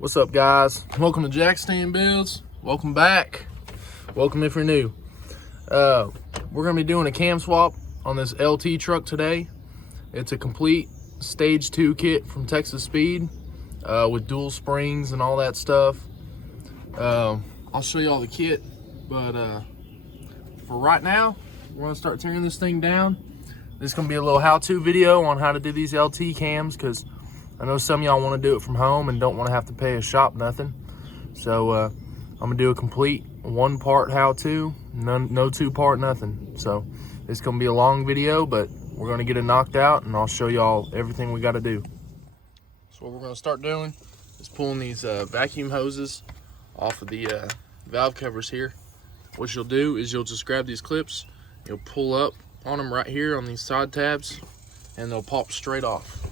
What's up, guys? Welcome to Jack Stand Builds. Welcome back. Welcome if you're new. We're gonna be doing a cam swap on this LT truck today. It's a complete stage 2 kit from Texas Speed with dual springs and all that stuff. I'll show you all the kit, but for right now, we're gonna start tearing this thing down. This is gonna be a little how-to video on how to do these LT cams, because I know some of y'all want to do it from home and don't want to have to pay a shop nothing. So I'm gonna do a complete 1-part how-to, no 2-part nothing. So it's gonna be a long video, but we're gonna get it knocked out and I'll show y'all everything we got to do. So what we're gonna start doing is pulling these vacuum hoses off of the valve covers here. What you'll do is you'll just grab these clips, you'll pull up on them right here on these side tabs, and they'll pop straight off.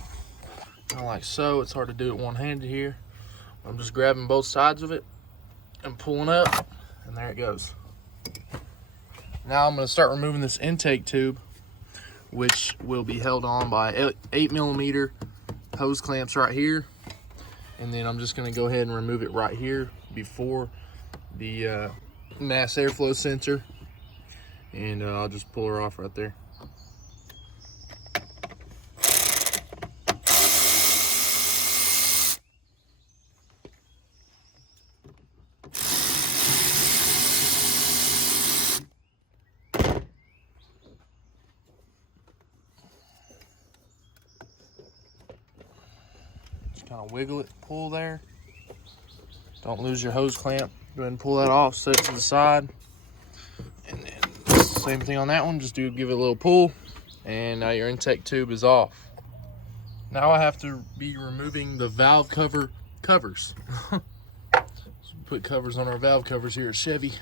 Kind of like so. It's hard to do it one-handed here. I'm just grabbing both sides of it and pulling up, and there it goes. Now I'm going to start removing this intake tube, which will be held on by 8mm hose clamps right here, and then I'm just going to go ahead and remove it right here before the mass airflow sensor, and I'll just pull her off right there. Kind of wiggle it, pull there. Don't lose your hose clamp. Go ahead and pull that off, set it to the side. And then same thing on that one, just give it a little pull, and now your intake tube is off. Now I have to be removing the valve covers. So we put covers on our valve covers here at Chevy.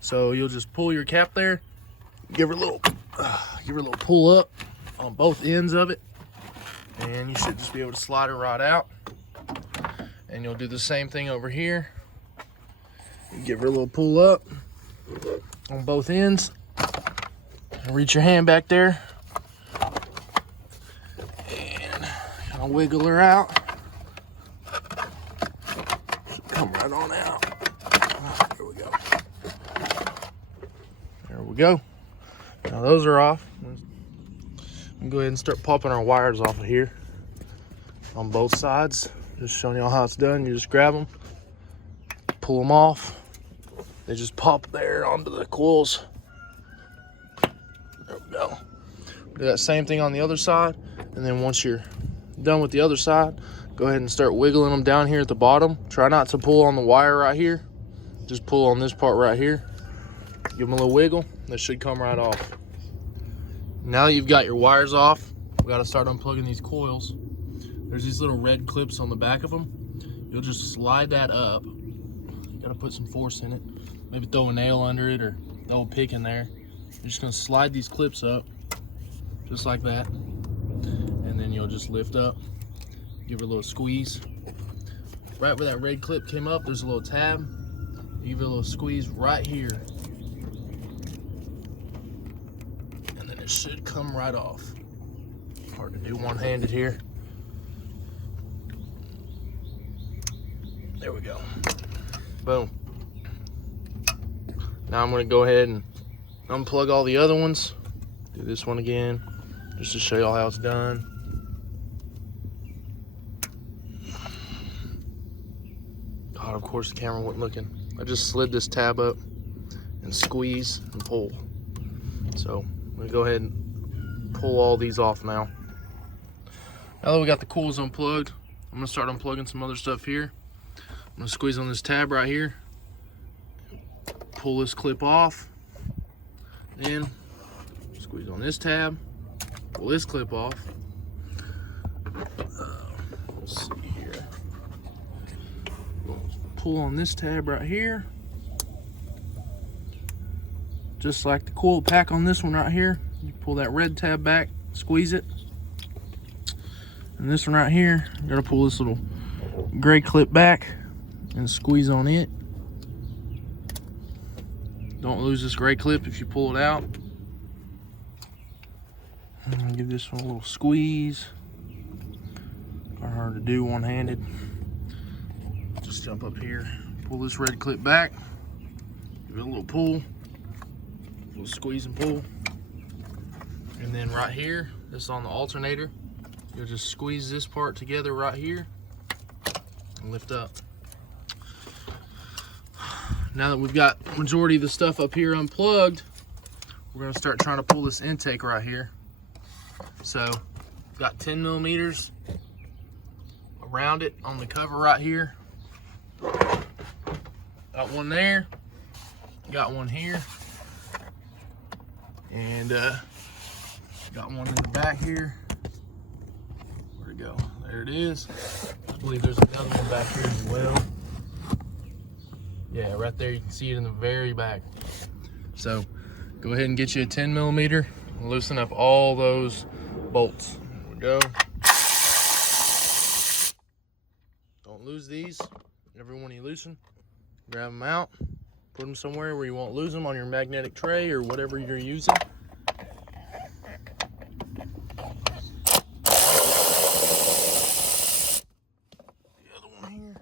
So you'll just pull your cap there, give her a little pull up on both ends of it, and you should just be able to slide her right out. And you'll do the same thing over here. You give her a little pull up on both ends, and reach your hand back there and kind of wiggle her out. Should come right on out. There we go. There we go. Now those are off. Go ahead and start popping our wires off of here on both sides. Just showing y'all how it's done. You just grab them, pull them off. They just pop there onto the coils. There we go. Do that same thing on the other side, and then once you're done with the other side, go ahead and start wiggling them down here at the bottom. Try not to pull on the wire right here. Just pull on this part right here. Give them a little wiggle. That should come right off. Now that you've got your wires off, we got to start unplugging these coils. There's these little red clips on the back of them. You'll just slide that up. You got to put some force in it. Maybe throw a nail under it or throw a pick in there. You're just going to slide these clips up, just like that. And then you'll just lift up, give it a little squeeze. Right where that red clip came up, there's a little tab. You give it a little squeeze right here. It should come right off. Hard to do one-handed here. There we go. Boom. Now I'm going to go ahead and unplug all the other ones. Do this one again, just to show y'all how it's done. God, of course the camera wasn't looking. I just slid this tab up and squeeze and pull. So I'm gonna go ahead and pull all these off now. Now that we got the coils unplugged, I'm gonna start unplugging some other stuff here. I'm gonna squeeze on this tab right here, pull this clip off, then squeeze on this tab, pull this clip off. Let's see here. Pull on this tab right here. Just like the coil pack on this one right here, you pull that red tab back, squeeze it. And this one right here, you gotta pull this little gray clip back and squeeze on it. Don't lose this gray clip if you pull it out. And give this one a little squeeze. Hard to do one-handed. Just jump up here, pull this red clip back, give it a little pull, a little squeeze and pull. And then right here, this is on the alternator, you'll just squeeze this part together right here and lift up. Now that we've got the majority of the stuff up here unplugged, we're gonna start trying to pull this intake right here. So, got 10 millimeters around it on the cover right here. Got one there, got one here, and got one in the back here. Where'd it go? There it is. I believe there's another one back here as well. Yeah, right there, you can see it in the very back. So, go ahead and get you a 10 millimeter and loosen up all those bolts. There we go. Don't lose these. Every one you loosen, grab them out, put them somewhere where you won't lose them on your magnetic tray or whatever you're using. The other one here.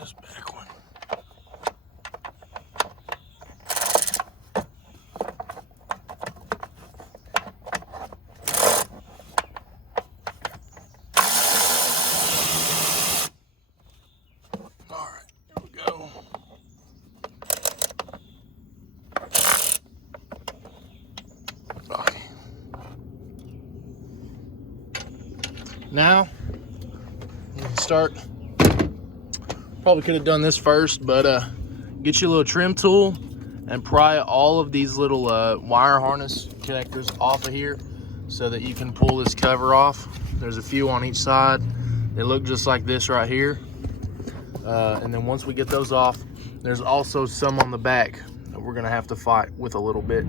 This back one. All right, here we go. Okay. Now we can start. Probably could have done this first, but get you a little trim tool and pry all of these little wire harness connectors off of here so that you can pull this cover off. There's a few on each side. They look just like this right here. And then once we get those off, there's also some on the back that we're gonna have to fight with a little bit.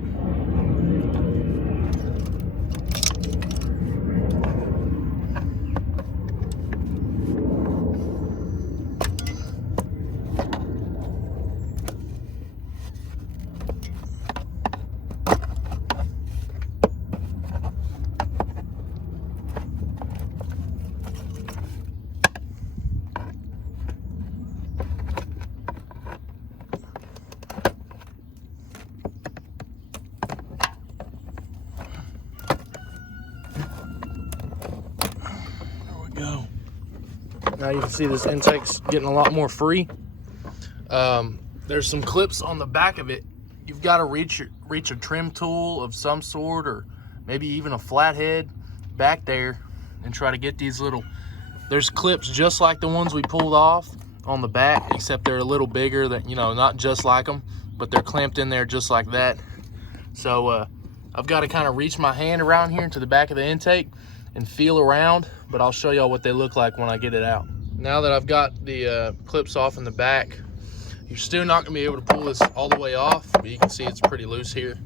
Go. Now you can see this intake's getting a lot more free. There's some clips on the back of it. You've got to reach a trim tool of some sort, or maybe even a flathead back there, and try to get these little. There's clips just like the ones we pulled off on the back, except they're a little bigger. That, you know, not just like them, but they're clamped in there just like that. So I've got to kind of reach my hand around here into the back of the intake and feel around, but I'll show y'all what they look like when I get it out. Now that I've got the clips off in the back, you're still not gonna be able to pull this all the way off, but you can see it's pretty loose here.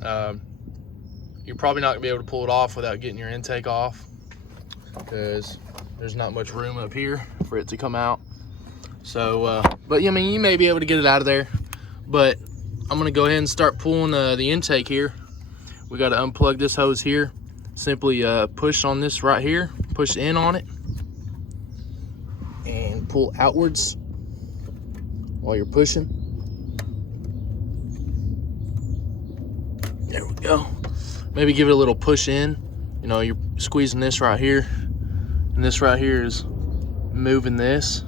You're probably not gonna be able to pull it off without getting your intake off, because there's not much room up here for it to come out. So, but I mean, you may be able to get it out of there, but I'm gonna go ahead and start pulling the intake here. We gotta unplug this hose here. Simply push on this right here, push in on it, and pull outwards while you're pushing. There we go. Maybe give it a little push in. You know, you're squeezing this right here, and this right here is moving this.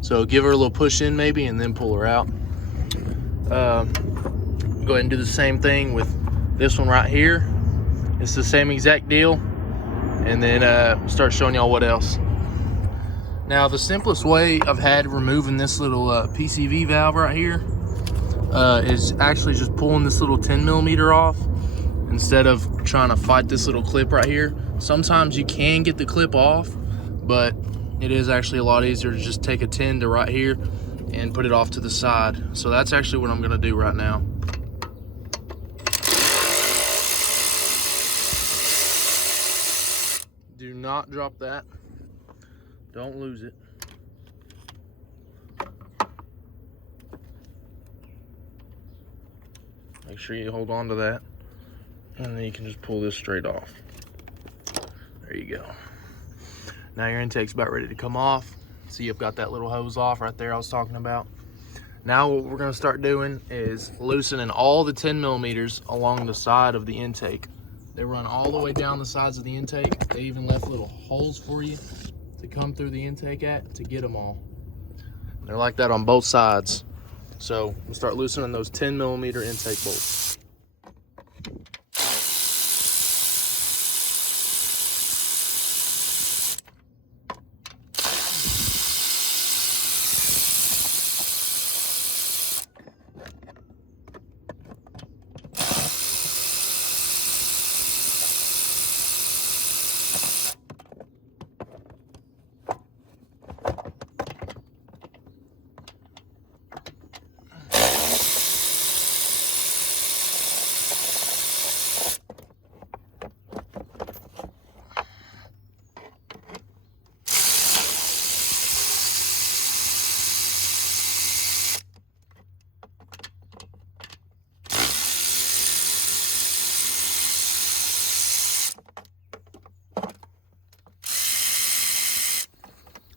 So give her a little push in maybe, and then pull her out. Go ahead and do the same thing with this one right here. It's the same exact deal, and then start showing y'all what else. Now, the simplest way I've had removing this little PCV valve right here is actually just pulling this little 10 millimeter off instead of trying to fight this little clip right here. Sometimes you can get the clip off, but it is actually a lot easier to just take a 10 to right here and put it off to the side. So that's actually what I'm gonna do right now. Do not drop that. Don't lose it. Make sure you hold on to that. And then you can just pull this straight off. There you go. Now your intake's about ready to come off. See, I've got that little hose off right there I was talking about. Now what we're gonna start doing is loosening all the 10 millimeters along the side of the intake. They run all the way down the sides of the intake. They even left little holes for you to come through the intake at to get them all. They're like that on both sides. So we'll start loosening those 10 millimeter intake bolts.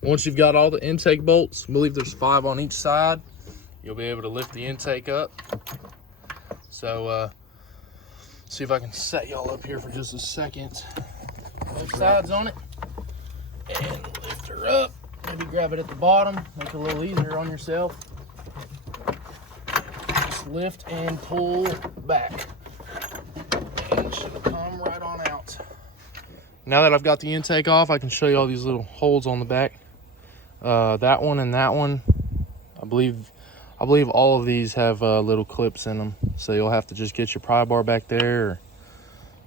Once you've got all the intake bolts, I believe there's 5 on each side, you'll be able to lift the intake up. So see if I can set y'all up here for just a second. Both sides on it, and lift her up. Maybe grab it at the bottom, make it a little easier on yourself. Just lift and pull back, and she'll come right on out. Now that I've got the intake off, I can show you all these little holes on the back. That one and that one, I believe all of these have little clips in them. So you'll have to just get your pry bar back there,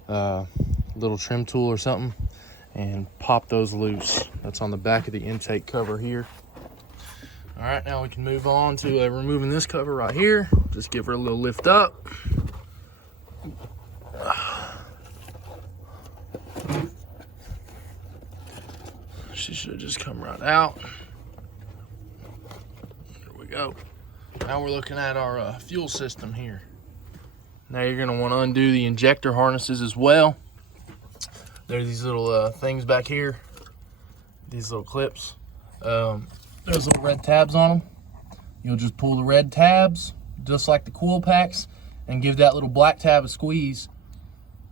or a little trim tool or something, and pop those loose. That's on the back of the intake cover here. All right, now we can move on to removing this cover right here. Just give her a little lift up. She should just come right out. There we go. Now we're looking at our fuel system here. Now you're gonna wanna undo the injector harnesses as well. There's these little things back here, these little clips. There's little red tabs on them. You'll just pull the red tabs, just like the coil packs, and give that little black tab a squeeze.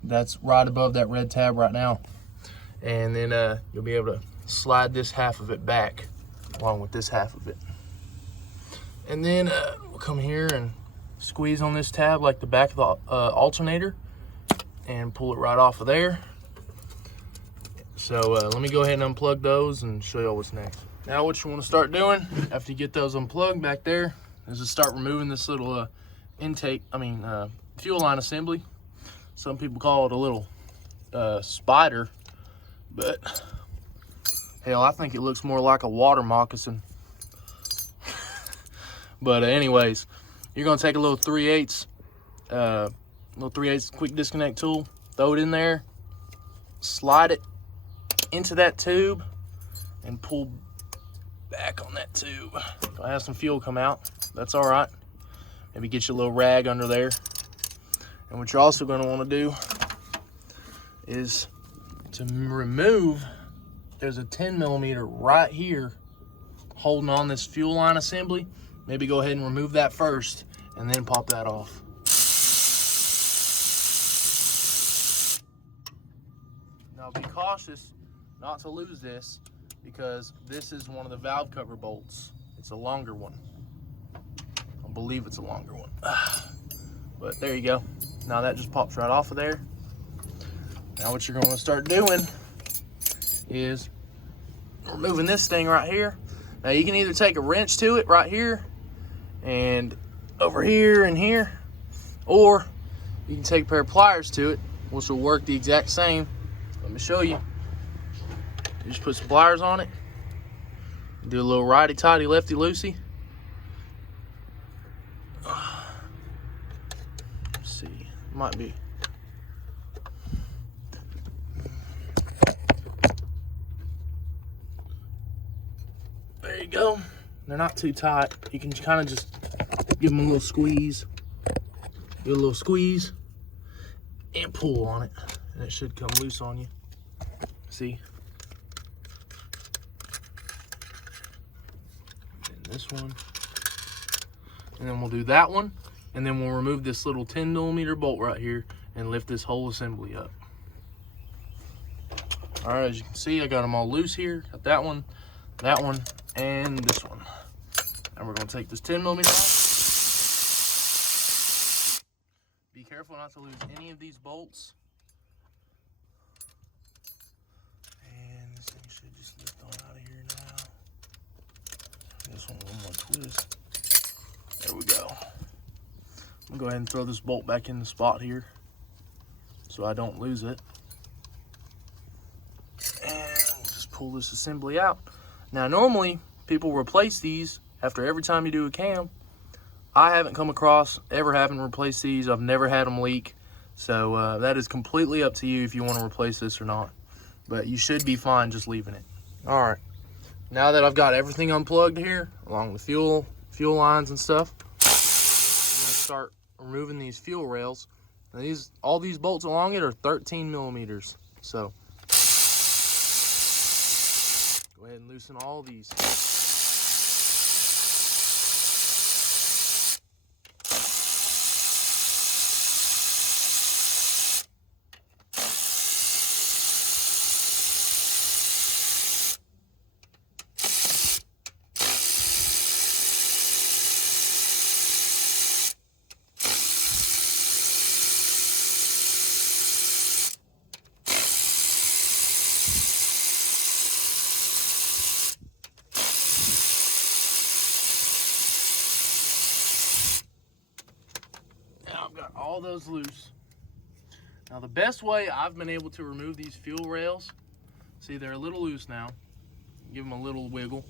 That's right above that red tab right now. And then you'll be able to slide this half of it back along with this half of it. And then we'll come here and squeeze on this tab like the back of the alternator and pull it right off of there. So let me go ahead and unplug those and show y'all what's next. Now what you want to start doing after you get those unplugged back there is to start removing this little fuel line assembly. Some people call it a little spider, but hell, I think it looks more like a water moccasin. But anyways, you're gonna take a little 3/8 quick disconnect tool, throw it in there, slide it into that tube, and pull back on that tube. Gonna have some fuel come out. That's all right. Maybe get you a little rag under there. And what you're also gonna wanna do is to remove, there's a 10 millimeter right here holding on this fuel line assembly. Maybe go ahead and remove that first and then pop that off. Now be cautious not to lose this, because this is one of the valve cover bolts. It's a longer one. I believe it's a longer one. But there you go. Now that just pops right off of there. Now what you're going to start doing is removing this thing right here. Now you can either take a wrench to it right here and over here and here, or you can take a pair of pliers to it, which will work the exact same. Let me show you. You just put some pliers on it, do a little righty-tighty, lefty-loosey. Let's see, might be. There you go. They're not too tight. You can kind of just give them a little squeeze. Do a little squeeze and pull on it, and it should come loose on you. See? And this one. And then we'll do that one, and then we'll remove this little 10mm bolt right here and lift this whole assembly up. All right, as you can see, I got them all loose here. Got that one, and this one. And we're gonna take this 10mm off. Be careful not to lose any of these bolts. And this thing should just lift on out of here now. This one more twist. There we go. I'm gonna go ahead and throw this bolt back in the spot here so I don't lose it. And we'll just pull this assembly out. Now, normally people replace these after every time you do a cam. I haven't come across ever having to replace these. I've never had them leak. So that is completely up to you if you want to replace this or not. But you should be fine just leaving it. All right. Now that I've got everything unplugged here, along with fuel lines and stuff, I'm gonna start removing these fuel rails. Now all these bolts along it are 13mm. So go ahead and loosen all these. Got all those loose. Now the best way I've been able to remove these fuel rails, see they're a little loose now, give them a little wiggle,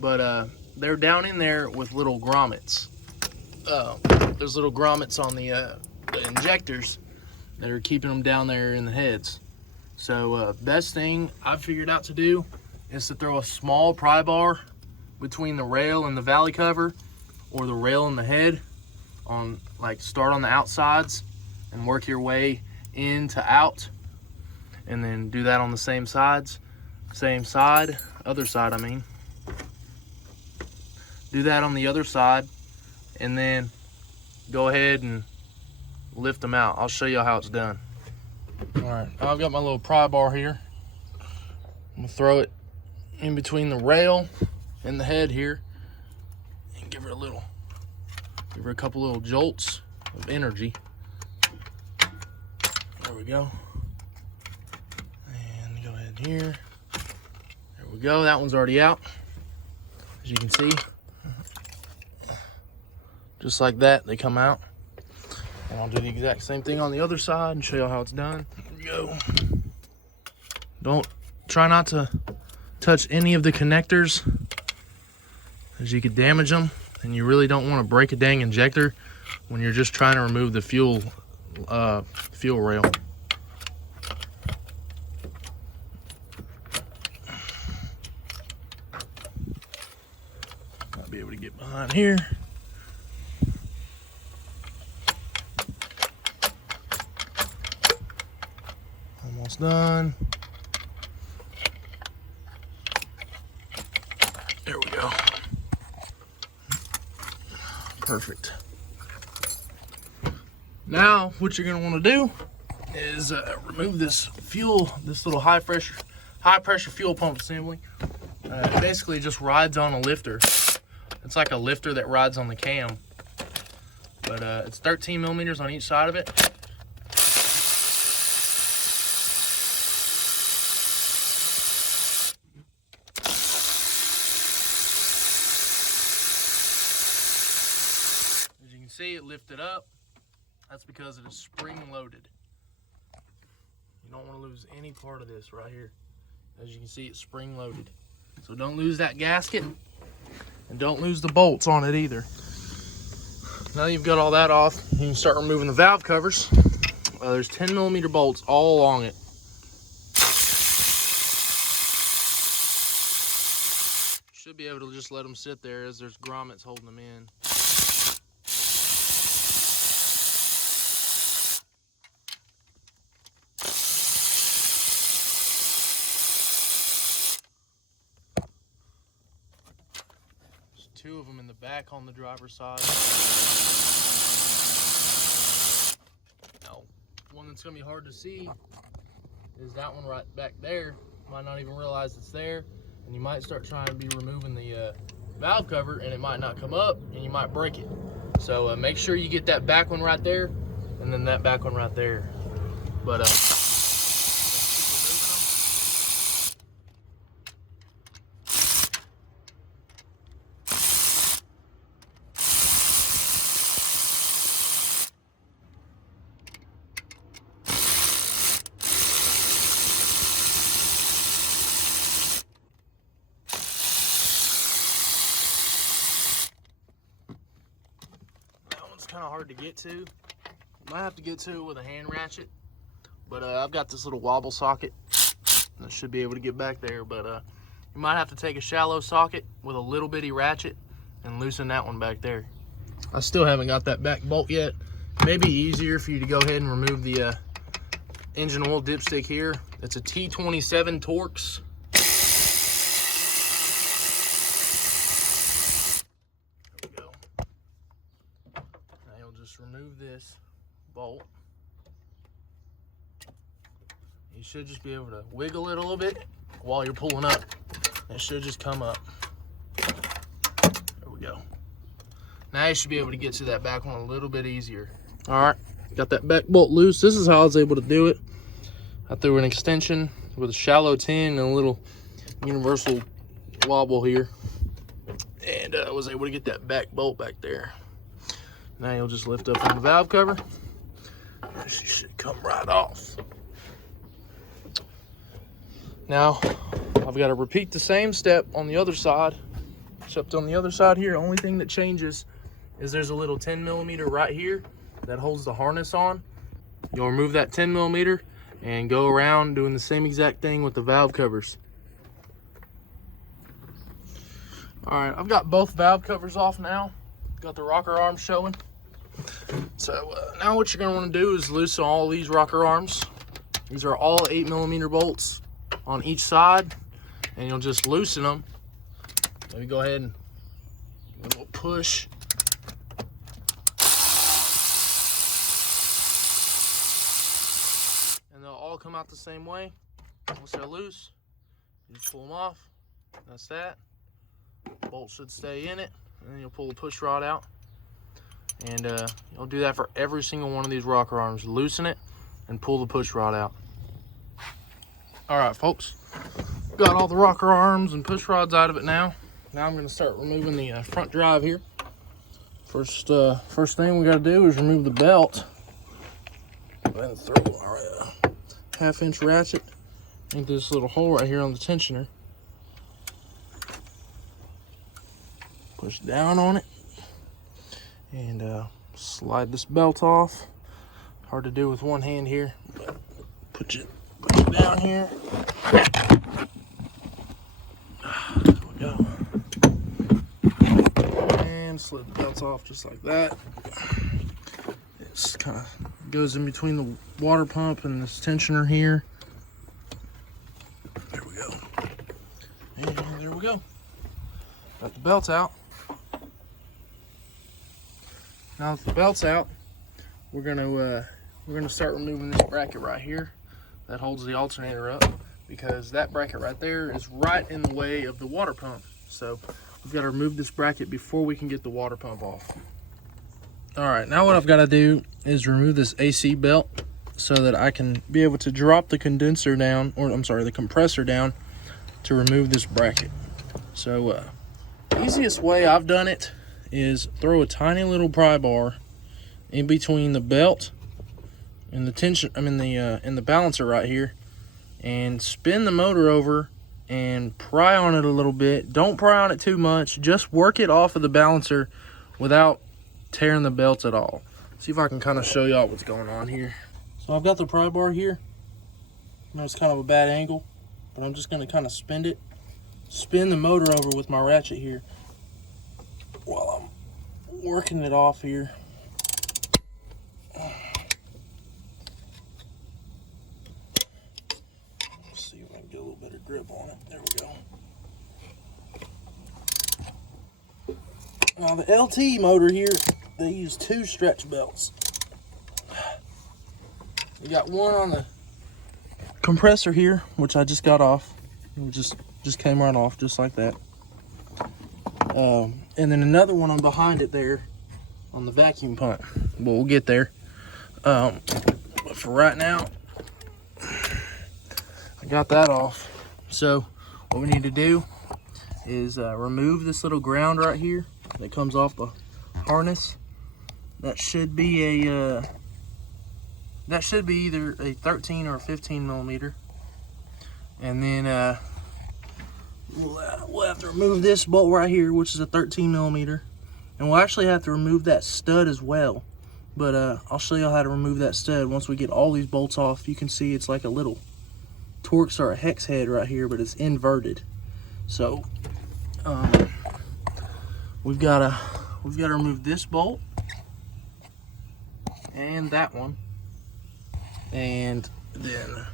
but they're down in there with little grommets. There's little grommets on the injectors that are keeping them down there in the heads. So best thing I've figured out to do is to throw a small pry bar between the rail and the valley cover, or the rail and the head. Start on the outsides and work your way in to out, and then do that on the same other side I mean. Do that on the other side, and then go ahead and lift them out. I'll show you how it's done. All right, I've got my little pry bar here. I'm gonna throw it in between the rail and the head here and give her a couple little jolts of energy. There we go. And go ahead here. There we go. That one's already out. As you can see, just like that, they come out. And I'll do the exact same thing on the other side and show you how it's done. There we go. Try not to touch any of the connectors, as you could damage them. And you really don't want to break a dang injector when you're just trying to remove the fuel rail. Might be able to get behind here. Almost done. There we go. Perfect. Now what you're going to want to do is remove this little high pressure fuel pump assembly. It basically just rides on a lifter. It's like a lifter that rides on the cam, but it's 13mm on each side of it. See it lifted up. That's because it is spring loaded. You don't want to lose any part of this right here. As you can see, it's spring loaded. So don't lose that gasket, and don't lose the bolts on it either. Now you've got all that off, you can start removing the valve covers. There's 10mm bolts all along it. Should be able to just let them sit there as there's grommets holding them in. There's 2 of them in the back on the driver's side. Now, one that's gonna be hard to see is that one right back there. Might not even realize it's there, and you might start trying to be removing the valve cover, and it might not come up, and you might break it. So make sure you get that back one right there, and then that back one right there. But kind of hard to get to. Might have to get to it with a hand ratchet, but I've got this little wobble socket that should be able to get back there. But you might have to take a shallow socket with a little bitty ratchet and loosen that one back there. I still haven't got that back bolt yet. Maybe easier for you to go ahead and remove the engine oil dipstick here. It's a T27 Torx. Remove this bolt. You should just be able to wiggle it a little bit while you're pulling up. It should just come up. There we go. Now you should be able to get to that back one a little bit easier. All right, got that back bolt loose. This is how I was able to do it. I threw an extension with a shallow 10 and a little universal wobble here, and I was able to get that back bolt back there. Now you'll just lift up on the valve cover. She should come right off. Now, I've got to repeat the same step on the other side, except on the other side here, only thing that changes is there's a little 10mm right here that holds the harness on. You'll remove that 10mm and go around doing the same exact thing with the valve covers. All right, I've got both valve covers off now. Got the rocker arms showing. So now what you're going to want to do is loosen all these rocker arms. These are all 8mm bolts on each side, and you'll just loosen them. Let me go ahead and we'll push. And they'll all come out the same way. Once they're loose, you just pull them off. That's that. Bolt should stay in it, and then you'll pull the push rod out. And you'll do that for every single one of these rocker arms. Loosen it and pull the push rod out. All right, folks, got all the rocker arms and push rods out of it now. Now I'm going to start removing the front drive here. First thing we got to do is remove the belt. And throw our 1/2-inch ratchet into this little hole right here on the tensioner. Push down on it and slide this belt off. Hard to do with one hand here, but put you down here. There we go. And slip the belts off just like that. It kind of goes in between the water pump and this tensioner here. There we go. And there we go. Got the belts out. Now that the belt's out, we're gonna start removing this bracket right here that holds the alternator up, because that bracket right there is right in the way of the water pump. So we've got to remove this bracket before we can get the water pump off. All right, now what I've got to do is remove this AC belt so that I can be able to drop the condenser down, or I'm sorry, the compressor down to remove this bracket. So the easiest way I've done it is throw a tiny little pry bar in between the belt and the tension, and the balancer right here, and spin the motor over and pry on it a little bit. Don't pry on it too much. Just work it off of the balancer without tearing the belt at all. See if I can kind of show y'all what's going on here. So I've got the pry bar here. I know it's kind of a bad angle, but I'm just going to kind of spin it spin the motor over with my ratchet here while I'm working it off here. Let's see if I can get a little better grip on it. There we go. Now the LT motor here, they use 2 stretch belts. We got one on the compressor here, which I just got off. It just came right off, just like that. And then another one on behind it there on the vacuum pump. But we'll get there. But for right now, I got that off. So what we need to do is remove this little ground right here that comes off the harness. That should be a either a 13 or a 15 millimeter. And then we'll have to remove this bolt right here, which is a 13 millimeter. And we'll actually have to remove that stud as well. But I'll show you how to remove that stud once we get all these bolts off. You can see it's like a little Torx or a hex head right here, but it's inverted. So we've got to remove this bolt and that one, and then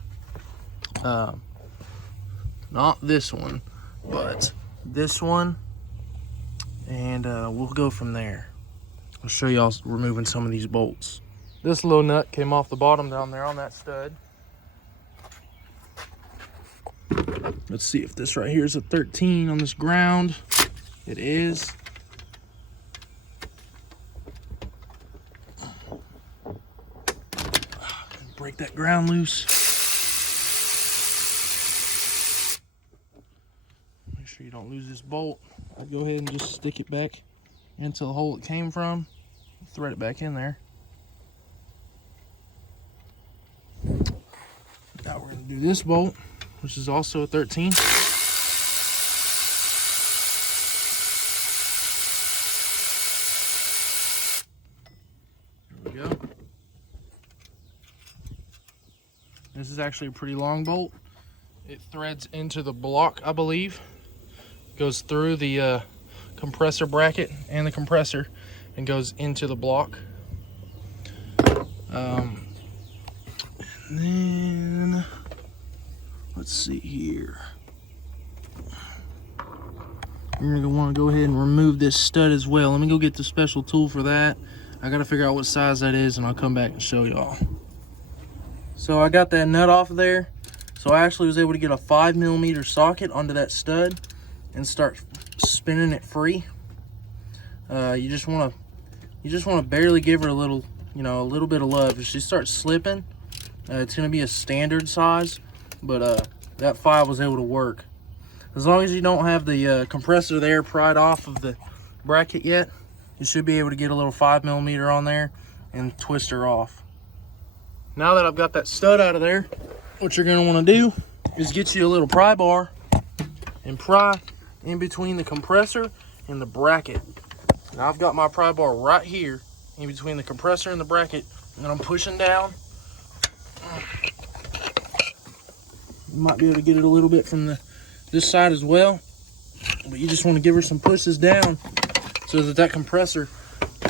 not this one, but this one, and we'll go from there. I'll show y'all removing some of these bolts. This little nut came off the bottom down there on that stud. Let's see if this right here is a 13 on this ground. It is. Break that ground loose. Make sure you don't lose this bolt. I'll go ahead and just stick it back into the hole it came from. Thread it back in there. Now we're going to do this bolt, which is also a 13. There we go. This is actually a pretty long bolt. It threads into the block, I believe. Goes through the compressor bracket and the compressor and goes into the block. And then let's see here. You're gonna want to go ahead and remove this stud as well. Let me go get the special tool for that. I gotta figure out what size that is, and I'll come back and show y'all. So I got that nut off of there. So I actually was able to get a 5 millimeter socket onto that stud and start spinning it free. You just want to barely give her a little, a little bit of love. If she starts slipping, it's going to be a standard size, but that 5 was able to work. As long as you don't have the compressor there pried off of the bracket yet, you should be able to get a little 5 millimeter on there and twist her off. Now that I've got that stud out of there, what you're going to want to do is get you a little pry bar and pry in between the compressor and the bracket. Now I've got my pry bar right here in between the compressor and the bracket, and I'm pushing down. You might be able to get it a little bit from this side as well, but you just want to give her some pushes down so that compressor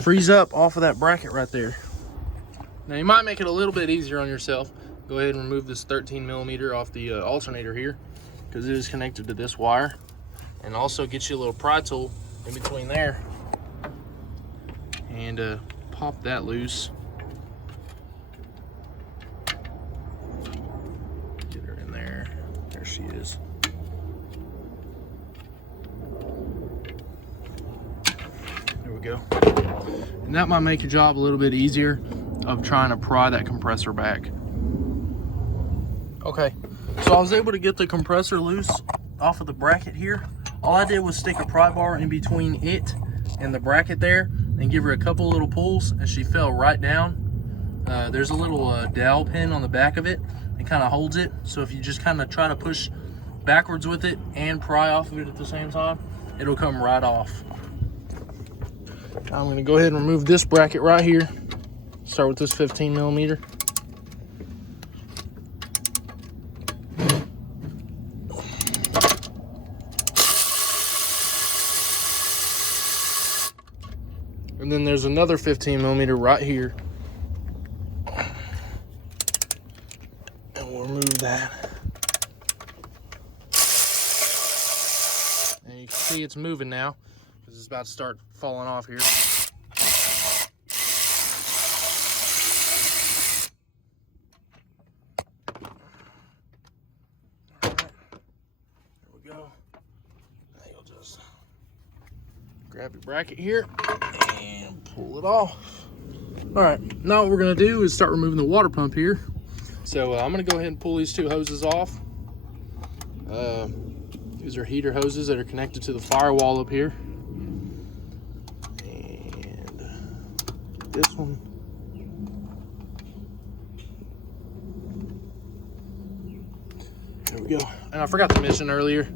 frees up off of that bracket right there. Now you might make it a little bit easier on yourself. Go ahead and remove this 13 millimeter off the alternator here, because it is connected to this wire. And also get you a little pry tool in between there and pop that loose. Get her in there. There she is. There we go. And that might make your job a little bit easier of trying to pry that compressor back. Okay, so I was able to get the compressor loose off of the bracket here. All I did was stick a pry bar in between it and the bracket there and give her a couple little pulls, and she fell right down. There's a little dowel pin on the back of it. It kind of holds it, so if you just kind of try to push backwards with it and pry off of it at the same time, it'll come right off. I'm going to go ahead and remove this bracket right here. Start with this 15 millimeter. And then there's another 15 millimeter right here. And we'll remove that. And you can see it's moving now because it's about to start falling off here. Grab your bracket here and pull it off. All right, now what we're gonna do is start removing the water pump here. So I'm gonna go ahead and pull these two hoses off. These are heater hoses that are connected to the firewall up here. And this one. There we go. And I forgot to mention earlier,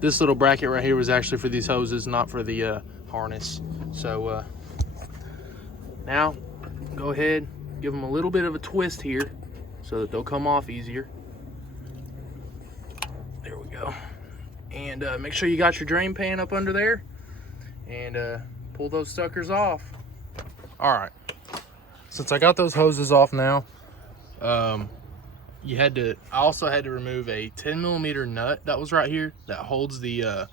this little bracket right here was actually for these hoses, not for the harness. So now go ahead, give them a little bit of a twist here so that they'll come off easier. There we go. And make sure you got your drain pan up under there and pull those suckers off. All right, since I got those hoses off now, I also had to remove a 10 millimeter nut that was right here that holds the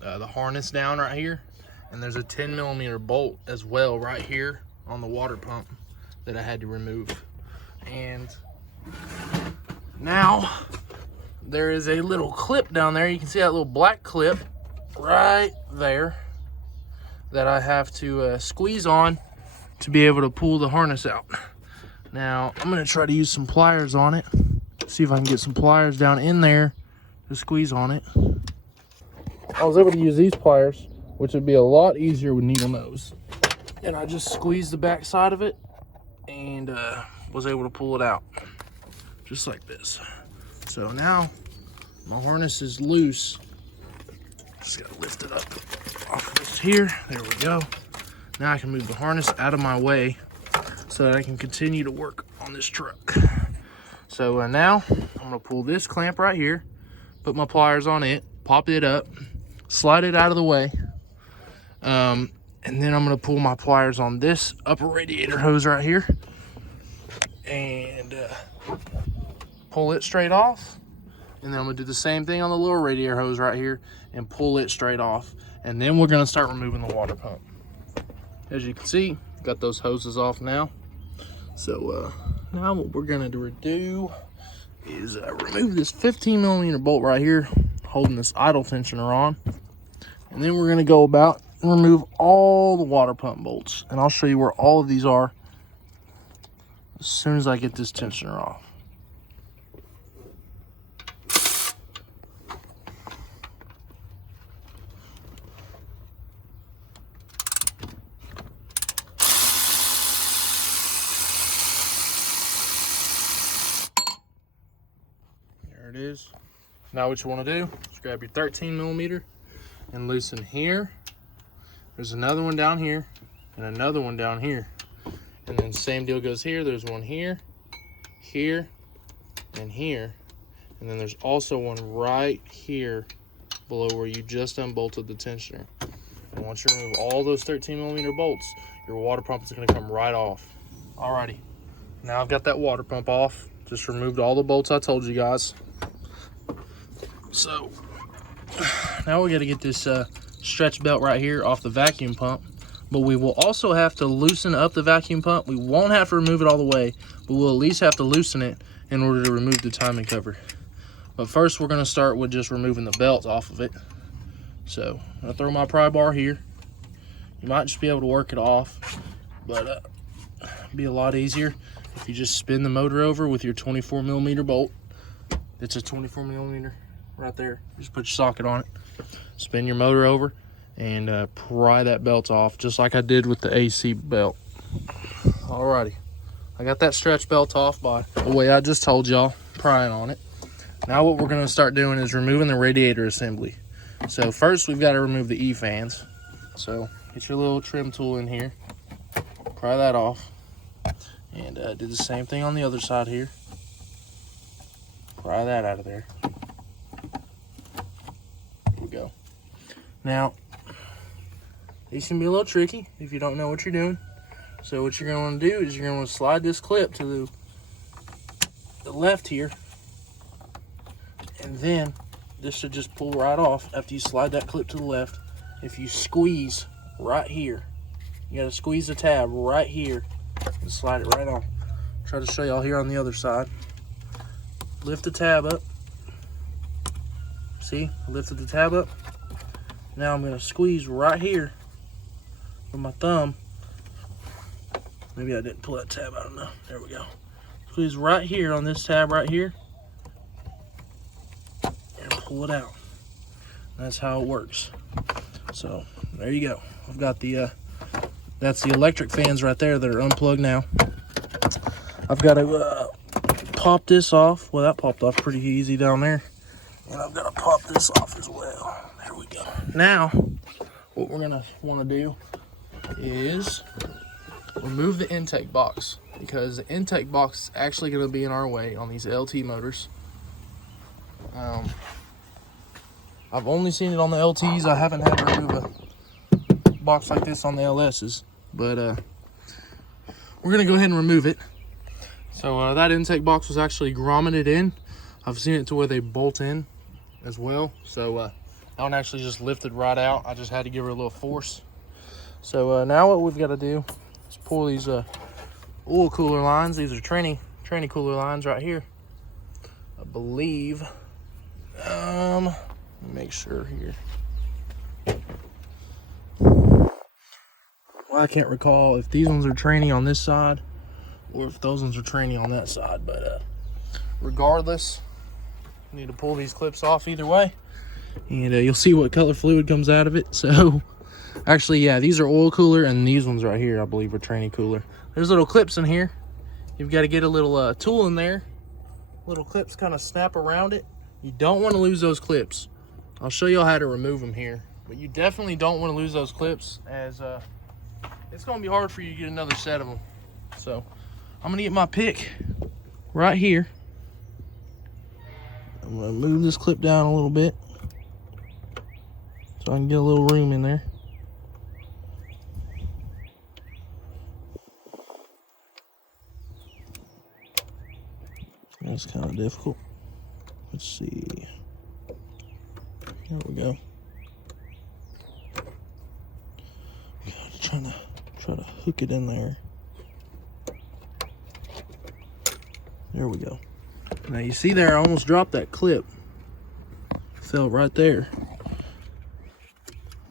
harness down right here. And there's a 10 millimeter bolt as well right here on the water pump that I had to remove. And now there is a little clip down there. You can see that little black clip right there that I have to squeeze on to be able to pull the harness out. Now I'm gonna try to use some pliers on it. See if I can get some pliers down in there to squeeze on it. I was able to use these pliers, which would be a lot easier with needle nose. And I just squeezed the back side of it and was able to pull it out just like this. So now my harness is loose. Just gotta lift it up off of this here. There we go. Now I can move the harness out of my way so that I can continue to work on this truck. So now I'm gonna pull this clamp right here, put my pliers on it, pop it up, slide it out of the way, and then I'm gonna pull my pliers on this upper radiator hose right here and pull it straight off. And then I'm gonna do the same thing on the lower radiator hose right here and pull it straight off. And then we're gonna start removing the water pump. As you can see, got those hoses off now. So now what we're gonna do is remove this 15 millimeter bolt right here, holding this idle tensioner on. And then we're gonna go about and remove all the water pump bolts. And I'll show you where all of these are as soon as I get this tensioner off. There it is. Now what you want to do is grab your 13 millimeter and loosen here. There's another one down here and another one down here. And then same deal goes here. There's one here, here, and here. And then there's also one right here below where you just unbolted the tensioner. And once you remove all those 13 millimeter bolts, your water pump is going to come right off. Alrighty, now I've got that water pump off. Just removed all the bolts I told you guys. So now we got to get this stretch belt right here off the vacuum pump, but we will also have to loosen up the vacuum pump. We won't have to remove it all the way, but we'll at least have to loosen it in order to remove the timing cover. But first we're going to start with just removing the belt off of it. So I'm going to throw my pry bar here. You might just be able to work it off, but it'd be a lot easier if you just spin the motor over with your 24 millimeter bolt. It's a 24 millimeter right there. Just put your socket on it, spin your motor over, and pry that belt off just like I did with the AC belt. Alrighty, I got that stretch belt off by the way I just told y'all, prying on it. Now what we're going to start doing is removing the radiator assembly. So first we've got to remove the E-fans. So get your little trim tool in here, pry that off, and do the same thing on the other side here. Pry that out of there. There we go. Now These can be a little tricky if you don't know what you're doing. So what you're going to want to do is you're going to want to slide this clip to the left here. And then this should just pull right off after you slide that clip to the left. If you squeeze right here, you got to squeeze the tab right here and slide it right on. Try to show y'all here on the other side. Lift the tab up. See, I lifted the tab up. Now I'm going to squeeze right here with my thumb. Maybe I didn't pull that tab, I don't know. There we go. Squeeze right here on this tab right here and pull it out. That's how it works. So there you go. I've got the that's the electric fans right there that are unplugged now. I've got to pop this off. Well, that popped off pretty easy down there. And I've got to pop this off as well. There we go. Now, what we're gonna want to do is remove the intake box, because the intake box is actually going to be in our way on these LT motors. I've only seen it on the LTs. I haven't had to remove a box like this on the LSs, but we're going to go ahead and remove it. So that intake box was actually grommeted in. I've seen it to where they bolt in as well. So that one actually just lifted right out. I just had to give her a little force. So now what we've got to do is pull these oil cooler lines. These are tranny cooler lines right here, I believe. Let me make sure here. Well, I can't recall if these ones are tranny on this side or if those ones are tranny on that side, but regardless, you need to pull these clips off either way, and you'll see what color fluid comes out of it. So actually, yeah, these are oil cooler, and these ones right here, I believe, are tranny cooler. There's little clips in here. You've got to get a little tool in there. Little clips kind of snap around it. You don't want to lose those clips. I'll show you how to remove them here, but you definitely don't want to lose those clips, as it's going to be hard for you to get another set of them. So I'm going to get my pick right here. I'm going to move this clip down a little bit so I can get a little room in there. That's kind of difficult. Let's see. There we go. Try to hook it in there. There we go. Now you see there, I almost dropped that clip. Fell right there.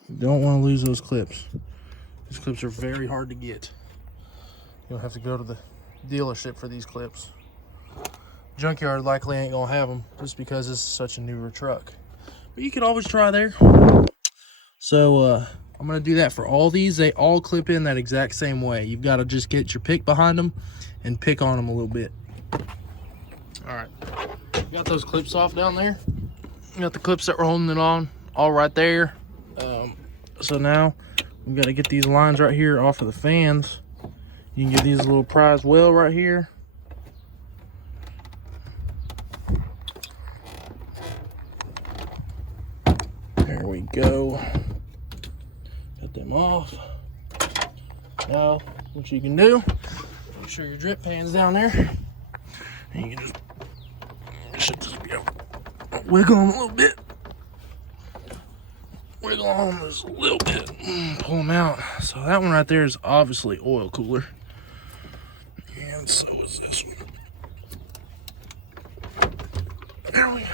You don't want to lose those clips. These clips are very hard to get. You'll have to go to the dealership for these clips. Junkyard likely ain't gonna have them just because this is such a newer truck, but you can always try there. So I'm gonna do that for all these. They all clip in that exact same way. You've got to just get your pick behind them and pick on them a little bit. All right, got those clips off down there. Got the clips that were holding it on all right there. So now we've got to get these lines right here off of the fans. You can get these little prized well right here. There we go. Got them off. Now, what you can do, make sure your drip pan's down there. And you can just be able to wiggle them a little bit. Wiggle on them just a little bit. Pull them out. So that one right there is obviously oil cooler. And so is this one. There we go.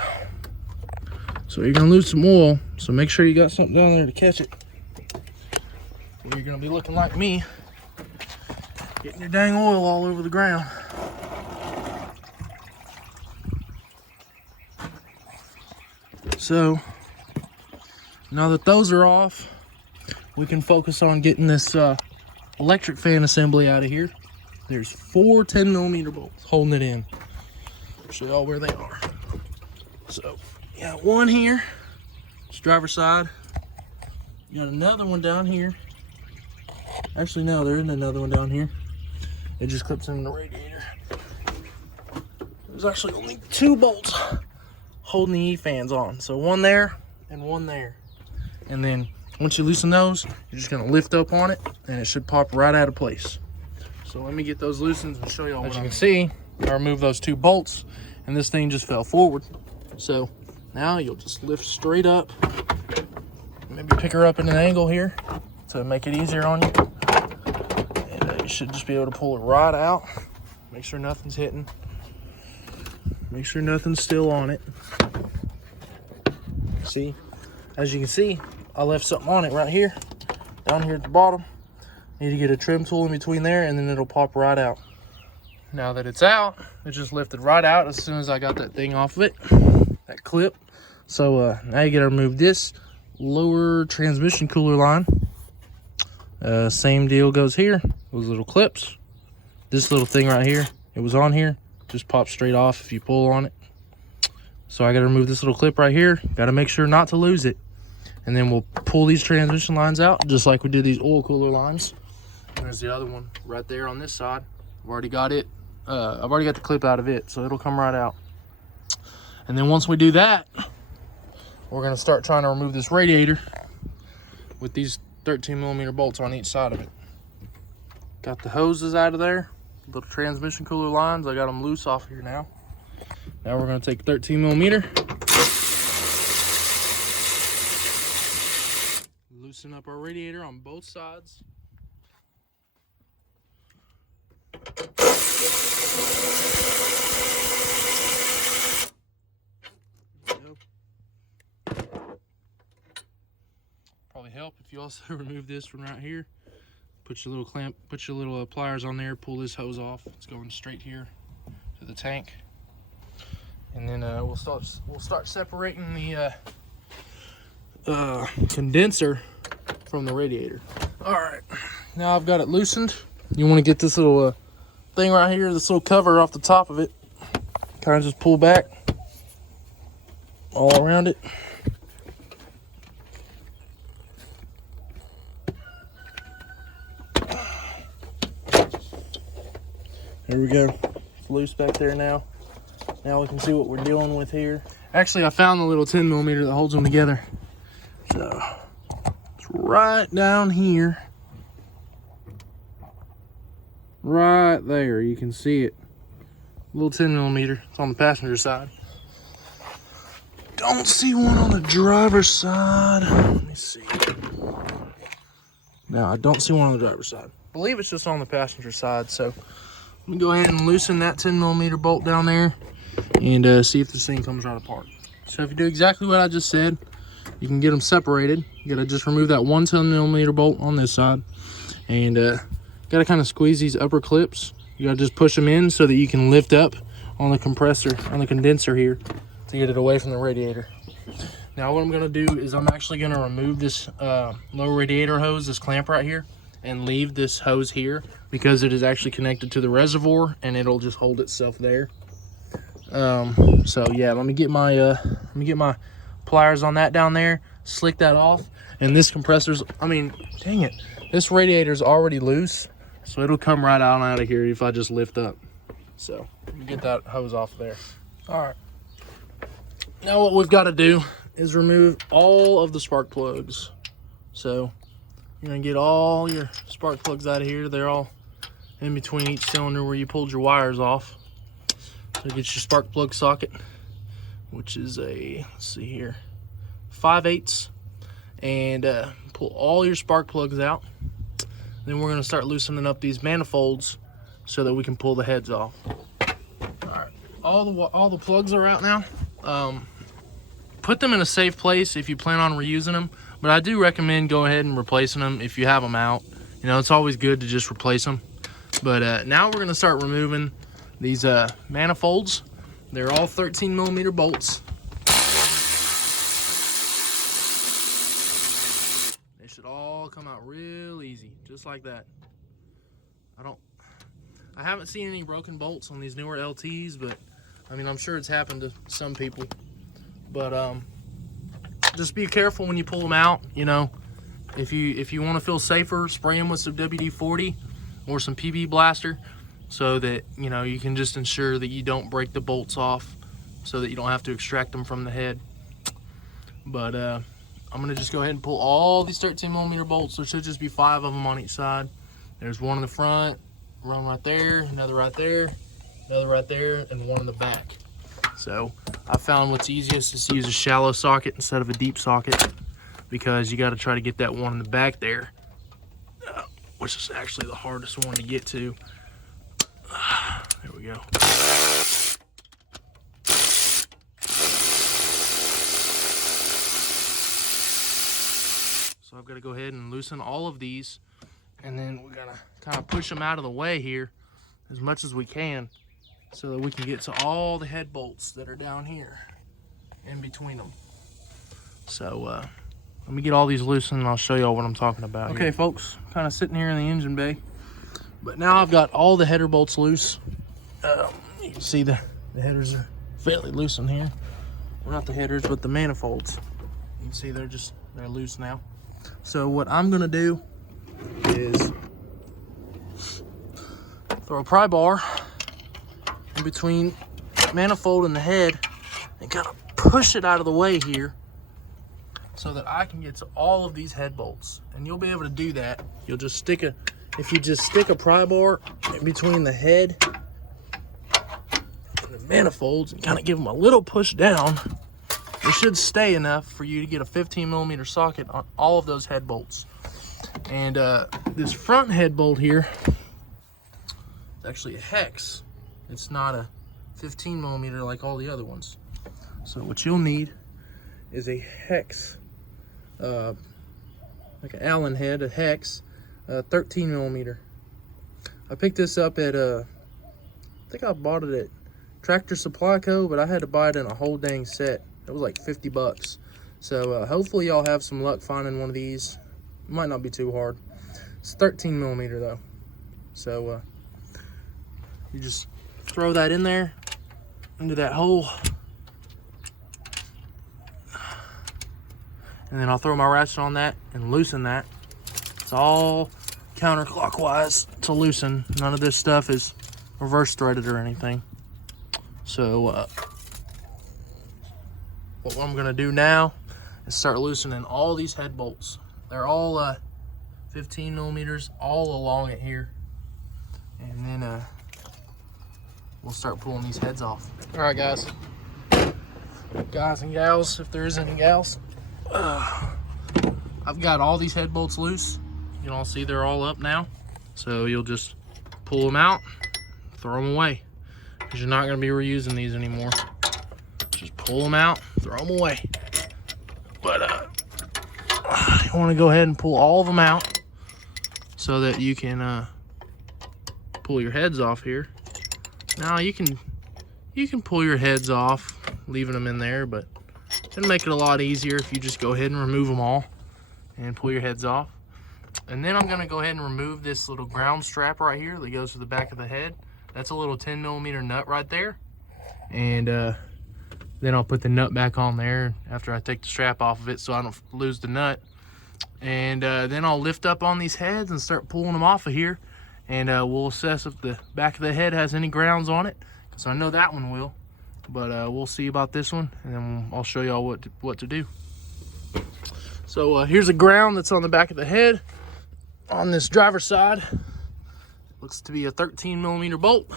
So you're gonna lose some oil, so make sure you got something down there to catch it. Or you're gonna be looking like me, getting your dang oil all over the ground. So now that those are off, we can focus on getting this electric fan assembly out of here. There's 4 10mm bolts holding it in. I'll show y'all where they are. So you got one here, it's driver's side. You got another one down here. Actually, no, there isn't another one down here. It just clips in the radiator. There's actually only 2 bolts holding the E-fans on. So one there and one there. And then Once you loosen those, you're just gonna lift up on it and it should pop right out of place. So let me get those loosened and show y'all what I mean. As you can see, I removed those 2 bolts and this thing just fell forward. So now you'll just lift straight up, maybe pick her up at an angle here to make it easier on you. And you should just be able to pull it right out. Make sure nothing's hitting. Make sure nothing's still on it. See, as you can see, I left something on it right here, down here at the bottom. Need to get a trim tool in between there and then it'll pop right out. Now that it's out, it just lifted right out as soon as I got that thing off of it, that clip. So now you gotta remove this lower transmission cooler line. Same deal goes here, those little clips. This little thing right here, it was on here, just pops straight off if you pull on it. So I gotta remove this little clip right here. Gotta make sure not to lose it. And then we'll pull these transmission lines out, just like we did these oil cooler lines. And there's the other one right there on this side. I've already got it. I've already got the clip out of it, so it'll come right out. And then once we do that, we're gonna start trying to remove this radiator with these 13mm bolts on each side of it. Got the hoses out of there, little transmission cooler lines. I got them loose off here now. Now we're gonna take 13mm, loosen up our radiator on both sides. Probably help if you also remove this from right here. Put your little clamp, put your little pliers on there, pull this hose off. It's going straight here to the tank. And then we'll start separating the condenser from the radiator. All right, now I've got it loosened. You want to get this little thing right here, this little cover off the top of it. Kind of just pull back all around it. There we go. It's loose back there now. Now we can see what we're dealing with here. Actually, I found the little 10mm that holds them together. So it's right down here. Right there, you can see it. Little 10mm. It's on the passenger side. Don't see one on the driver's side. Let me see. No, I don't see one on the driver's side. I believe it's just on the passenger side. So let me go ahead and loosen that 10mm bolt down there and see if this thing comes right apart. So if you do exactly what I just said, you can get them separated. You gotta just remove that one 10mm bolt on this side and gotta kind of squeeze these upper clips. You gotta just push them in so that you can lift up on the compressor, on the condenser here to get it away from the radiator. Now what I'm gonna do is I'm actually gonna remove this low radiator hose, this clamp right here, and leave this hose here because it is actually connected to the reservoir and it'll just hold itself there. So yeah, let me get my pliers on that down there, slick that off. And this compressor's, I mean, dang it, this radiator's already loose, so it'll come right out of here if I just lift up. So let me get that hose off there. All right, now what we've got to do is remove all of the spark plugs. So you're gonna get all your spark plugs out of here. They're all in between each cylinder where you pulled your wires off. So get your spark plug socket, which is a, let's see here, 5/8, and pull all your spark plugs out. Then we're gonna start loosening up these manifolds so that we can pull the heads off. All right, all the plugs are out now. Put them in a safe place if you plan on reusing them, but I do recommend go ahead and replacing them if you have them out. You know, it's always good to just replace them. But now we're gonna start removing these manifolds. They're all 13mm bolts. They should all come out real easy, just like that. I haven't seen any broken bolts on these newer LTs, but I mean, I'm sure it's happened to some people. But just be careful when you pull them out. You know, if you want to feel safer, spray them with some WD-40 or some PB blaster, so that, you know, you can just ensure that you don't break the bolts off, so that you don't have to extract them from the head. But I'm gonna just go ahead and pull all these 13mm bolts. There should just be 5 of them on each side. There's one in the front, one right there, another right there, another right there, and one in the back. So I found what's easiest is to use a shallow socket instead of a deep socket, because you got to try to get that one in the back there, which is actually the hardest one to get to. There we go. So I've got to go ahead and loosen all of these, and then we're gonna kind of push them out of the way here as much as we can, so that we can get to all the head bolts that are down here in between them. So let me get all these loosened and I'll show y'all what I'm talking about. Okay, folks, kind of sitting here in the engine bay, but now I've got all the header bolts loose. You can see the headers are fairly loose in here. Well, not the headers, but the manifolds. You can see they're loose now. So what I'm gonna do is throw a pry bar in between the manifold and the head and kind of push it out of the way here so that I can get to all of these head bolts. And you'll be able to do that. You'll just stick if you just stick a pry bar in between the head and the manifolds and kind of give them a little push down, it should stay enough for you to get a 15mm socket on all of those head bolts. And this front head bolt here is actually a hex. It's not a 15mm like all the other ones. So what you'll need is a hex, like an Allen head, a hex, 13mm. I picked this up at I think I bought it at Tractor Supply Co., but I had to buy it in a whole dang set. It was like 50 bucks. So hopefully y'all have some luck finding one of these. It might not be too hard. It's 13mm though. So you just throw that in there, into that hole. And then I'll throw my ratchet on that and loosen that. It's all counterclockwise to loosen. None of this stuff is reverse threaded or anything. So what I'm gonna do now is start loosening all these head bolts. They're all 15mm all along it here. And then we'll start pulling these heads off. All right, guys and gals, if there is any gals, I've got all these head bolts loose. You can all see they're all up now. So you'll just pull them out, throw them away, because you're not going to be reusing these anymore. Just pull them out, throw them away. But you want to go ahead and pull all of them out so that you can pull your heads off here. Now you can pull your heads off, leaving them in there, but it'll make it a lot easier if you just go ahead and remove them all and pull your heads off. And then I'm gonna go ahead and remove this little ground strap right here that goes to the back of the head. That's a little 10mm nut right there. And then I'll put the nut back on there after I take the strap off of it so I don't lose the nut. And then I'll lift up on these heads and start pulling them off of here. And we'll assess if the back of the head has any grounds on it, because I know that one will. But we'll see about this one, and then I'll show y'all what to do. So here's a ground that's on the back of the head on this driver's side. Looks to be a 13mm bolt.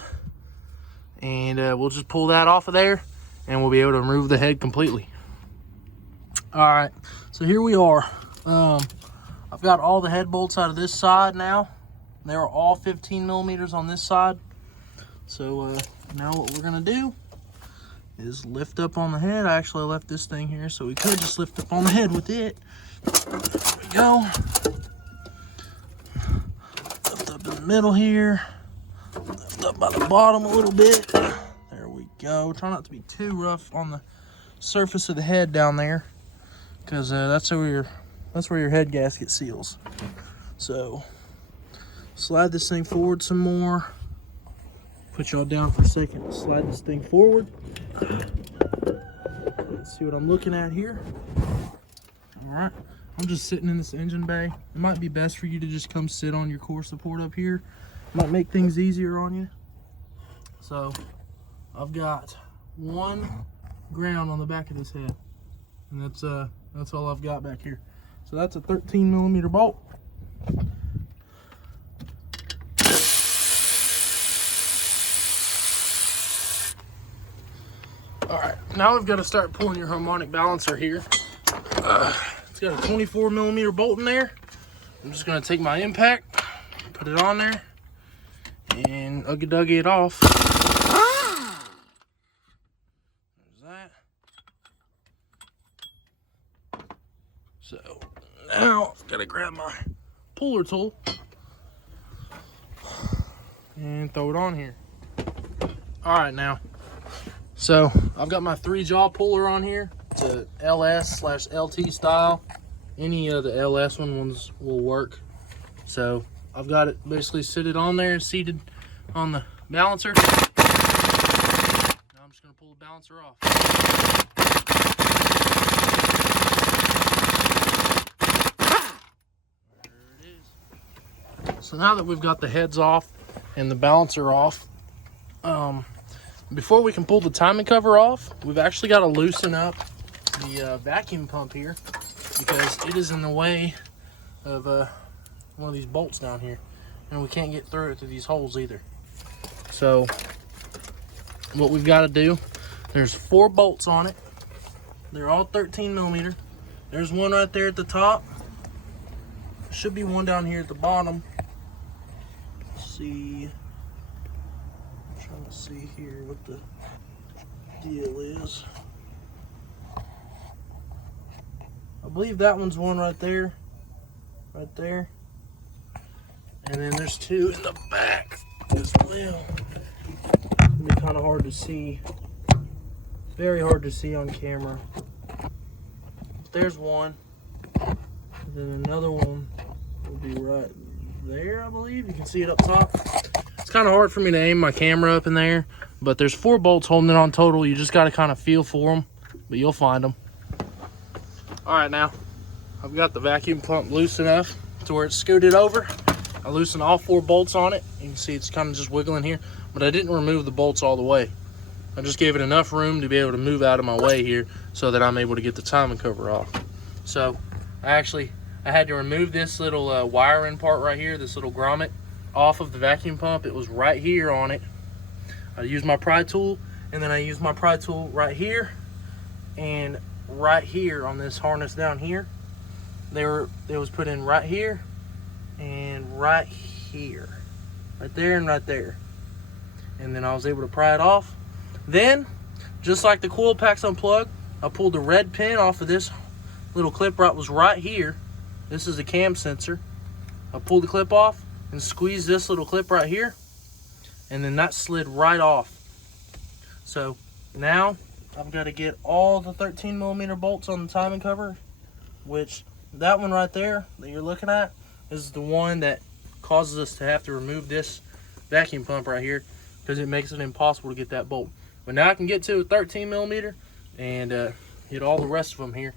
And we'll just pull that off of there, and we'll be able to remove the head completely. All right, so here we are. I've got all the head bolts out of this side now. They are all 15mm on this side. So now what we're gonna do is lift up on the head. I actually left this thing here, so we could just lift up on the head with it. There we go. Lift up in the middle here. Lift up by the bottom a little bit. There we go. Try not to be too rough on the surface of the head down there, because that's where your head gasket seals. So slide this thing forward some more. Put y'all down for a second. Slide this thing forward. Let's see what I'm looking at here. All right, I'm just sitting in this engine bay. It might be best for you to just come sit on your core support up here. Might make things easier on you. So I've got one ground on the back of this head, and that's That's all I've got back here. So that's a 13mm bolt. All right, now we've got to start pulling your harmonic balancer here. It's got a 24mm bolt in there. I'm just gonna take my impact, put it on there, and uggy-duggy it off. There's that. So now I've got to grab my puller tool and throw it on here. All right, now. So I've got my 3-jaw puller on here. It's a LS/LT style. Any of the LS ones will work. So I've got it basically seated on there, seated on the balancer. Now I'm just gonna pull the balancer off. There it is. So now that we've got the heads off and the balancer off, before we can pull the timing cover off, we've actually got to loosen up the vacuum pump here, because it is in the way of one of these bolts down here, and we can't get through it through these holes either. So what we've got to do, there's 4 bolts on it. They're all 13mm. There's one right there at the top. There should be one down here at the bottom. Let's see. I'm trying to see here what the deal is. I believe that one's one right there. Right there. And then there's 2 in the back as well. It's gonna be kind of hard to see. Very hard to see on camera. There's one. And then another one will be right there, I believe. You can see it up top. It's kind of hard for me to aim my camera up in there, but there's 4 bolts holding it on total. You just got to kind of feel for them, but you'll find them. All right, now I've got the vacuum pump loose enough to where it's scooted over. I loosened all 4 bolts on it. You can see it's kind of just wiggling here, but I didn't remove the bolts all the way. I just gave it enough room to be able to move out of my way here so that I'm able to get the timing cover off. So I had to remove this little wiring part right here, this little grommet, off of the vacuum pump. It was right here on it. I used my pry tool, and then I used my pry tool right here and right here on this harness down here. It was put in right here and right here, right there and right there, and then I was able to pry it off. Then, just like the coil packs unplugged, I pulled the red pin off of this little clip right was right here. This is a cam sensor. I pulled the clip off and squeezed this little clip right here, and then that slid right off. So now I've got to get all the 13mm bolts on the timing cover, which that one right there that you're looking at is the one that causes us to have to remove this vacuum pump right here, because it makes it impossible to get that bolt. But now I can get to a 13mm and get all the rest of them here.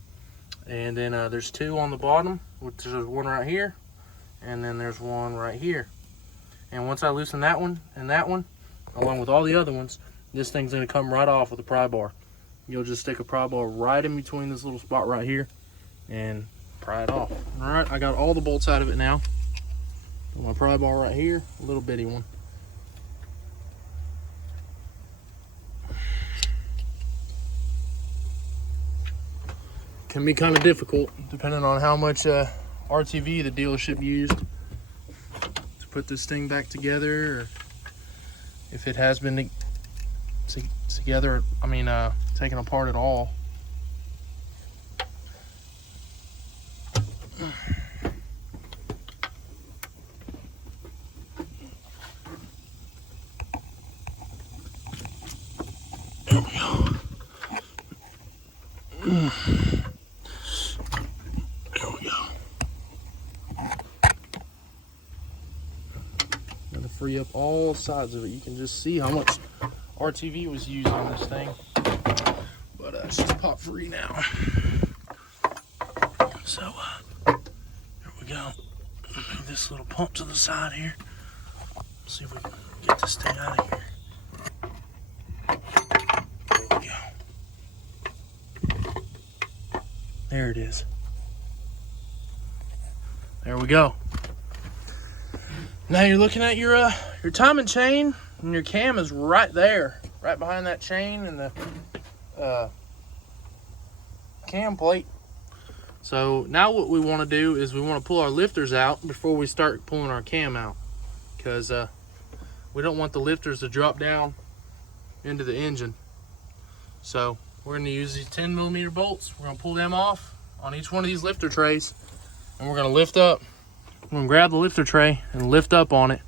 And then there's 2 on the bottom, which there's one right here, and then there's one right here. And once I loosen that one and that one, along with all the other ones, this thing's gonna come right off with a pry bar. You'll just stick a pry bar right in between this little spot right here and pry it off. All right, I got all the bolts out of it now. Put my pry bar right here, a little bitty one. Can be kind of difficult depending on how much RTV the dealership used to put this thing back together, or if it has been together, taken apart at all. There we go. There we go. Gotta free up all sides of it. You can just see how much RTV was used on this thing. But it's just pop free now. So there we go. Move this little pump to the side here. See if we can get this thing out of here. There it is. There we go. Now you're looking at your timing chain, and your cam is right there, right behind that chain and the cam plate. So now what we want to do is we want to pull our lifters out before we start pulling our cam out, because we don't want the lifters to drop down into the engine. So we're going to use these 10mm bolts. We're going to pull them off on each one of these lifter trays, and we're going to lift up. We're going to grab the lifter tray and lift up on it,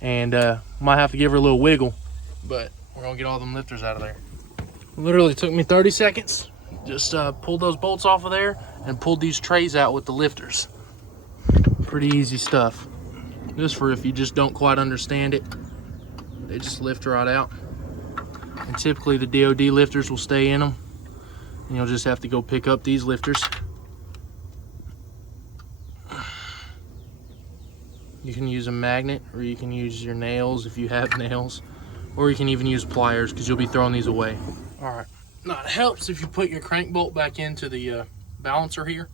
and might have to give her a little wiggle, but we're going to get all them lifters out of there. Literally took me 30 seconds. Just pulled those bolts off of there and pulled these trays out with the lifters. Pretty easy stuff. Just for if you just don't quite understand it, they just lift right out. And typically the DOD lifters will stay in them, and you'll just have to go pick up these lifters. You can use a magnet, or you can use your nails if you have nails, or you can even use pliers, because you'll be throwing these away. All right, now it helps if you put your crank bolt back into the balancer here,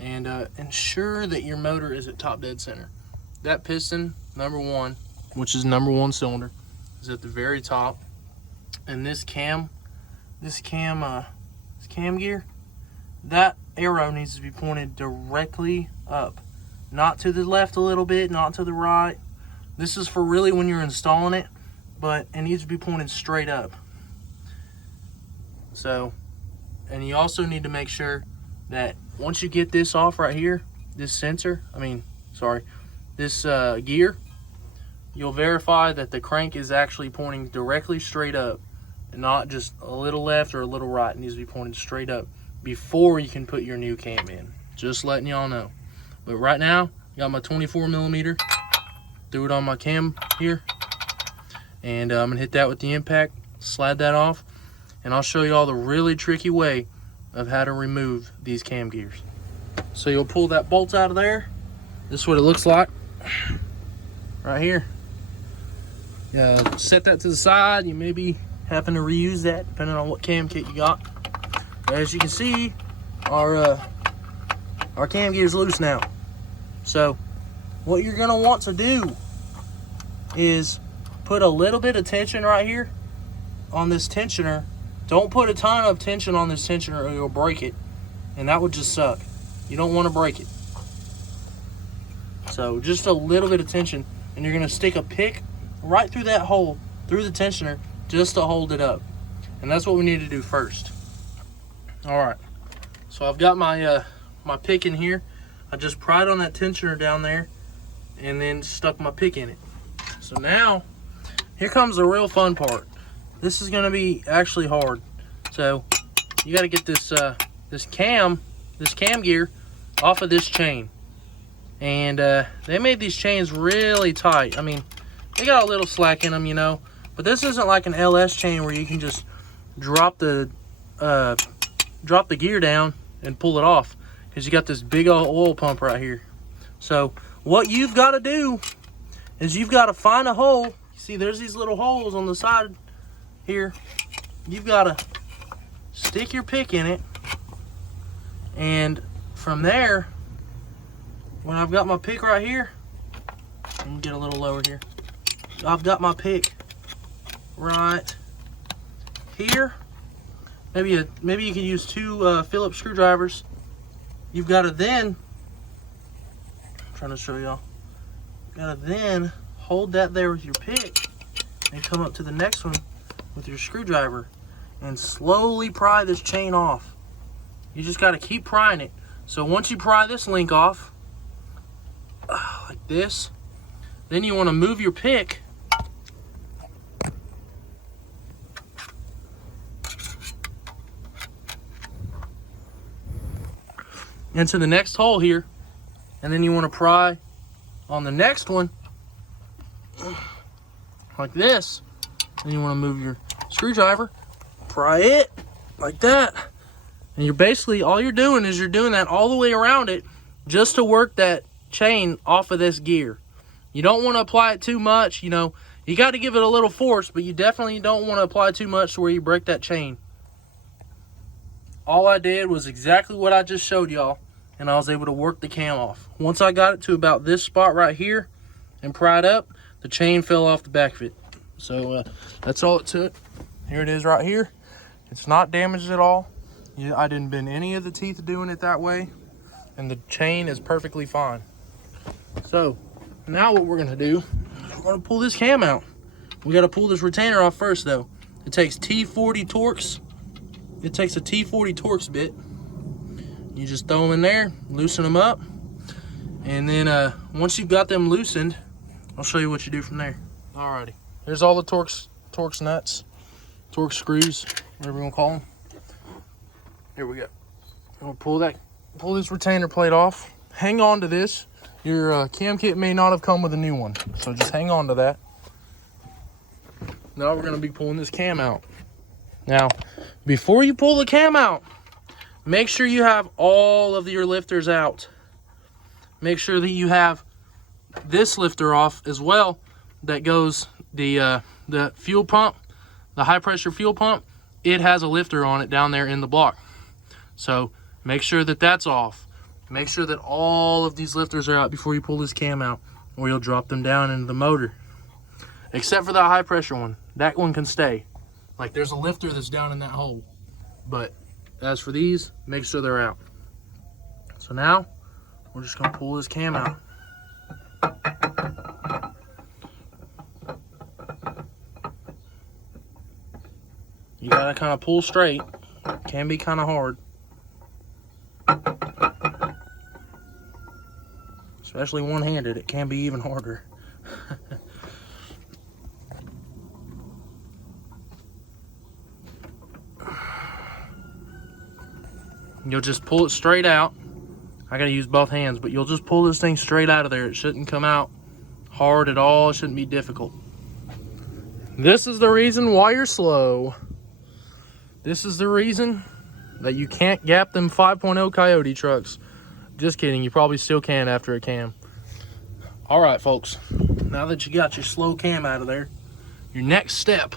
and ensure that your motor is at top dead center. That piston, number 1, which is number 1 cylinder, is at the very top, and this cam gear, that arrow needs to be pointed directly up. Not to the left a little bit, not to the right. This is for really when you're installing it, but it needs to be pointed straight up. So, and you also need to make sure that once you get this off right here, this gear, you'll verify that the crank is actually pointing directly straight up, and not just a little left or a little right. It needs to be pointed straight up before you can put your new cam in. Just letting y'all know. But right now, I got my 24mm, threw it on my cam here, and I'm gonna hit that with the impact, slide that off, and I'll show you all the really tricky way of how to remove these cam gears. So you'll pull that bolt out of there. This is what it looks like right here. Set that to the side. You may be having to reuse that depending on what cam kit you got. As you can see, our cam gear is loose now. So what you're gonna want to do is put a little bit of tension right here on this tensioner. Don't put a ton of tension on this tensioner or you'll break it, and that would just suck. You don't want to break it. So just a little bit of tension, and you're gonna stick a pick right through that hole, through the tensioner, just to hold it up. And that's what we need to do first. All right, so I've got my my pick in here. I just pried on that tensioner down there and then stuck my pick in it. So now, here comes the real fun part. This is gonna be actually hard. So you gotta get this this cam gear off of this chain. And they made these chains really tight. I mean, they got a little slack in them, you know, but this isn't like an LS chain where you can just drop the gear down and pull it off, because you got this big old oil pump right here. So what you've got to do is you've got to find a hole. You see there's these little holes on the side here. You've got to stick your pick in it, and from there, when I've got my pick right here, let me get a little lower here. I've got my pick right here. Maybe you can use 2 Phillips screwdrivers. You've got to then, I'm trying to show y'all, got to then hold that there with your pick and come up to the next one with your screwdriver and slowly pry this chain off. You just got to keep prying it. So once you pry this link off, like this, then you want to move your pick into the next hole here, and then you want to pry on the next one like this. Then you want to move your screwdriver, pry it like that, and you're basically, all you're doing is you're doing that all the way around it just to work that chain off of this gear. You don't want to apply it too much, you know, you got to give it a little force, but you definitely don't want to apply too much to where you break that chain. all I did was exactly what I just showed y'all, and I was able to work the cam off. Once I got it to about this spot right here and pried up, the chain fell off the back of it. So that's all it took. Here it is right here. It's not damaged at all. I didn't bend any of the teeth doing it that way, and the chain is perfectly fine. So now what we're gonna do, we're gonna pull this cam out. We gotta pull this retainer off first though. It takes T40 Torx. It takes a T40 Torx bit. You just throw them in there, loosen them up, and then once you've got them loosened, I'll show you what you do from there. Alrighty, here's all the Torx nuts, Torx screws, whatever you wanna call them. Here we go. I'm gonna pull this retainer plate off. Hang on to this. Your cam kit may not have come with a new one, so just hang on to that. Now we're gonna be pulling this cam out. Now, before you pull the cam out, make sure you have all of your lifters out. Make sure that you have this lifter off as well. That goes the fuel pump, the high pressure fuel pump. It has a lifter on it down there in the block. So make sure that that's off. Make sure that all of these lifters are out before you pull this cam out, or you'll drop them down into the motor. Except for the high pressure one. That one can stay. Like there's a lifter that's down in that hole. But as for these, make sure they're out. So now, we're just gonna pull this cam out. You gotta kind of pull straight. Can be kind of hard. Especially one-handed, it can be even harder. You'll just pull it straight out. I gotta use both hands, but you'll just pull this thing straight out of there. It shouldn't come out hard at all. It shouldn't be difficult. This is the reason why you're slow. This is the reason that you can't gap them 5.0 Coyote trucks. Just kidding, you probably still can after a cam. All right, folks, now that you got your slow cam out of there, your next step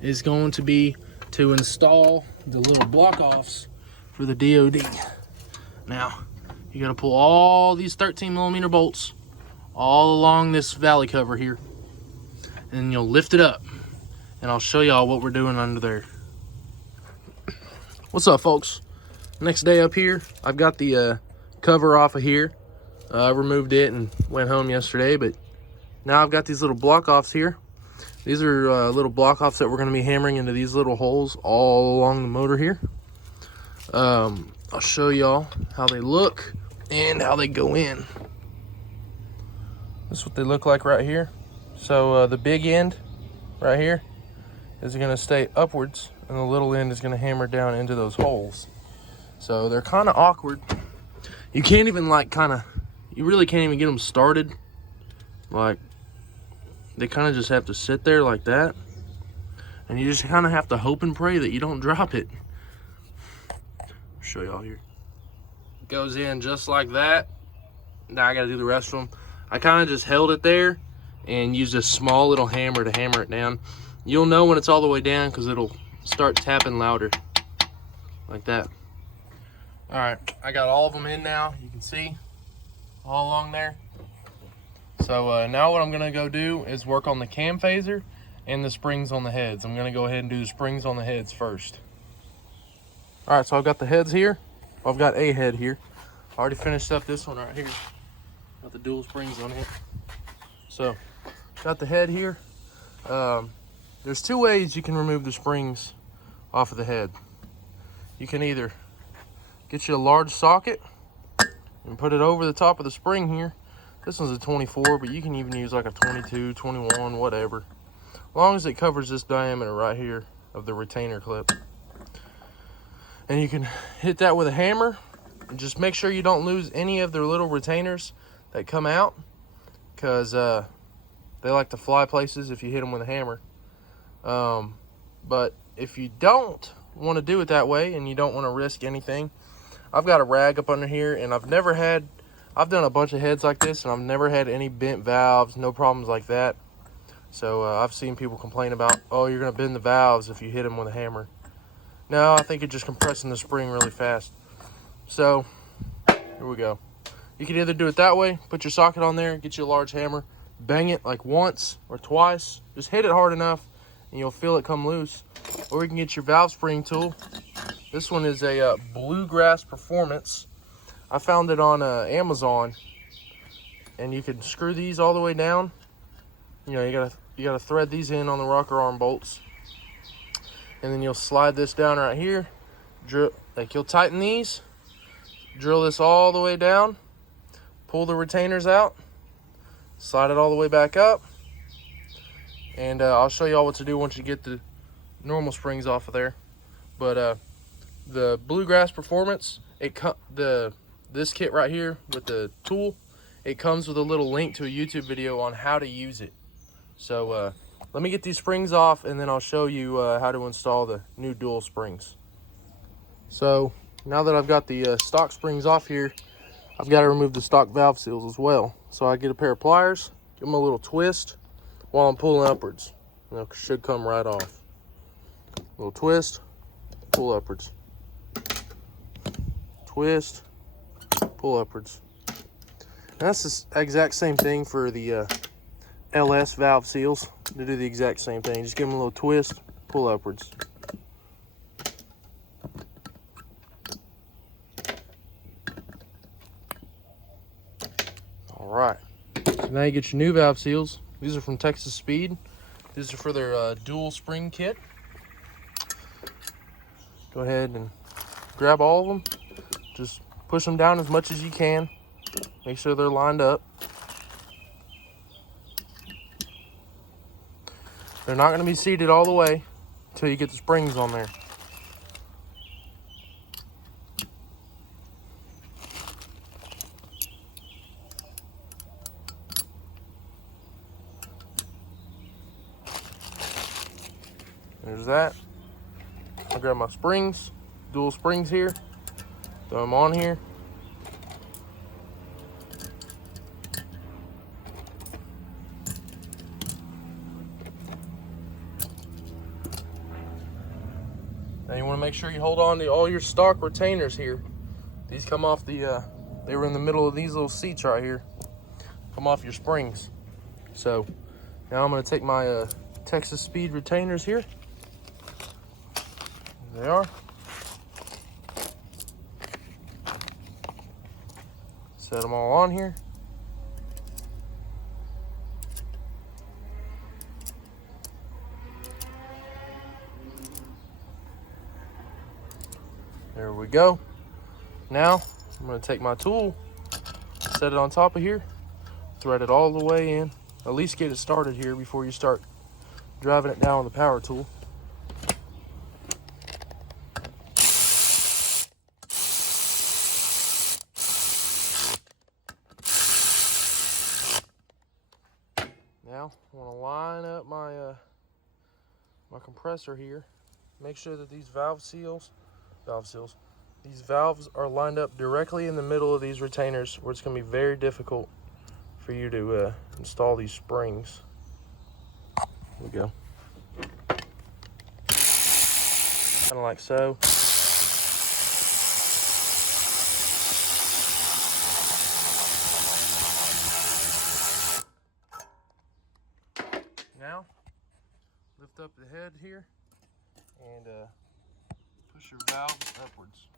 is going to be to install the little block offs for the DOD. Now, you gotta pull all these 13mm bolts all along this valley cover here, and you'll lift it up, and I'll show y'all what we're doing under there. What's up, folks? Next day up here, I've got the cover off of here. I removed it and went home yesterday, but now I've got these little block offs here. These are little block offs that we're going to be hammering into these little holes all along the motor here. I'll show y'all how they look and how they go in. This is what they look like right here. So the big end right here is going to stay upwards, and the little end is going to hammer down into those holes. So they're kind of awkward. You can't even you really can't even get them started. Like, they kind of just have to sit there like that. And you just kind of have to hope and pray that you don't drop it. I'll show y'all here. It goes in just like that. Now I got to do the rest of them. I kind of just held it there and used a small little hammer to hammer it down. You'll know when it's all the way down because it'll start tapping louder. Like that. Alright, I got all of them in now. You can see all along there. So now what I'm going to go do is work on the cam phaser and the springs on the heads. I'm going to go ahead and do the springs on the heads first. Alright, so I've got the heads here. I've got a head here. I already finished up this one right here. Got the dual springs on it. So, got the head here. There's two ways you can remove the springs off of the head. You can either get you a large socket and put it over the top of the spring here. This one's a 24, but you can even use like a 22, 21, whatever. As long as it covers this diameter right here of the retainer clip. And you can hit that with a hammer. And just make sure you don't lose any of their little retainers that come out, because they like to fly places if you hit them with a hammer. But if you don't want to do it that way and you don't want to risk anything, I've got a rag up under here, and I've done a bunch of heads like this, and I've never had any bent valves, no problems like that. So I've seen people complain about, oh, you're going to bend the valves if you hit them with a hammer. No, I think it's just compressing the spring really fast. So, here we go. You can either do it that way, put your socket on there, get you a large hammer, bang it like once or twice. Just hit it hard enough and you'll feel it come loose. Or you can get your valve spring tool. This one is a Bluegrass Performance. I found it on Amazon. And you can screw these all the way down. You know, you gotta thread these in on the rocker arm bolts. And then you'll slide this down right here. You'll tighten these, drill this all the way down, pull the retainers out, slide it all the way back up, and I'll show y'all what to do once you get the normal springs off of there. But the Bluegrass Performance, this kit right here with the tool, it comes with a little link to a YouTube video on how to use it. So let me get these springs off and then I'll show you how to install the new dual springs. So now that I've got the stock springs off here, I've got to remove the stock valve seals as well. So I get a pair of pliers, give them a little twist while I'm pulling upwards. You know, it should come right off. A little twist, pull upwards. Twist, pull upwards. And that's the exact same thing for the LS valve seals. They do the exact same thing. Just give them a little twist, pull upwards. Alright, so now you get your new valve seals. These are from Texas Speed. These are for their dual spring kit. Go ahead and grab all of them. Just push them down as much as you can. Make sure they're lined up. They're not going to be seated all the way until you get the springs on there. There's that. I'll grab my springs, dual springs here, throw them on here. Now you want to make sure you hold on to all your stock retainers here. These come off the, they were in the middle of these little seats right here. Come off your springs. So now I'm going to take my Texas Speed retainers here. There they are. Set them all on here. There we go. Now I'm going to take my tool, set it on top of here, thread it all the way in. At least get it started here before you start driving it down with the power tool. Now I want to line up my my compressor here. Make sure that these these valves are lined up directly in the middle of these retainers, where it's going to be very difficult for you to install these springs. There we go. Kind of like so. Now, lift up the head here and push your valves upwards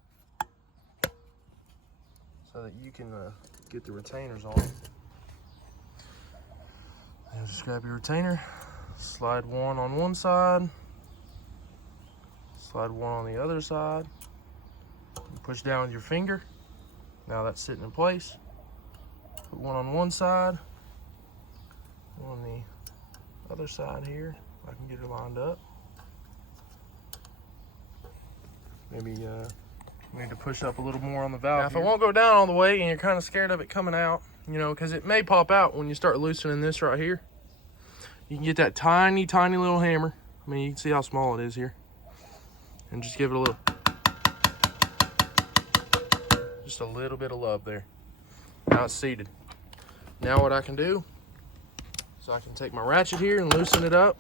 so that you can get the retainers on. And just grab your retainer, slide one on one side, slide one on the other side, and push down with your finger. Now that's sitting in place. Put one on one side, one on the other side here. I can get it lined up. Maybe need to push up a little more on the valve. Now, if it won't go down all the way and you're kind of scared of it coming out, you know, because it may pop out when you start loosening this right here, you can get that tiny, tiny little hammer. I mean, you can see how small it is here. And just give it a little, just a little bit of love there. Now it's seated. Now what I can do is I can take my ratchet here and loosen it up.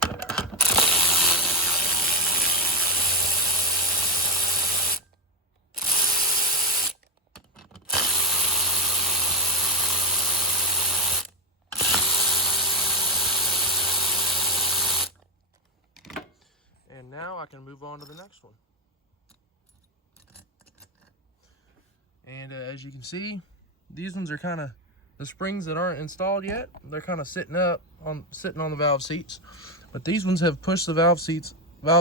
now I can move on to the next one. And as you can see, these ones are kind of, the springs that aren't installed yet, they're kind of sitting on the valve seats. But these ones have pushed the valve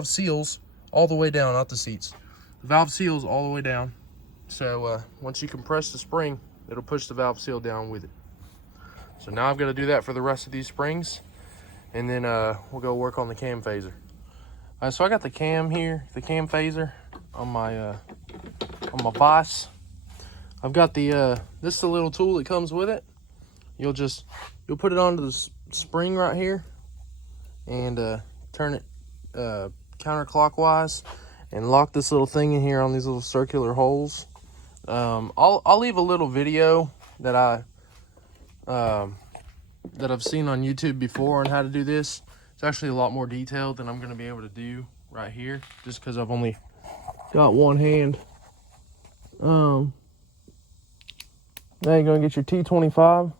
seals all the way down, not the seats. The valve seals all the way down. So once you compress the spring, it'll push the valve seal down with it. So now I've got to do that for the rest of these springs, and then we'll go work on the cam phaser. So I got the cam here, the cam phaser on my vise. I've got this is the little tool that comes with it. You'll put it onto the spring right here and turn it counterclockwise and lock this little thing in here on these little circular holes. I'll leave a little video that I've seen on YouTube before on how to do this. It's actually a lot more detailed than I'm going to be able to do right here, just because I've only got one hand. Now you're going to get your T25,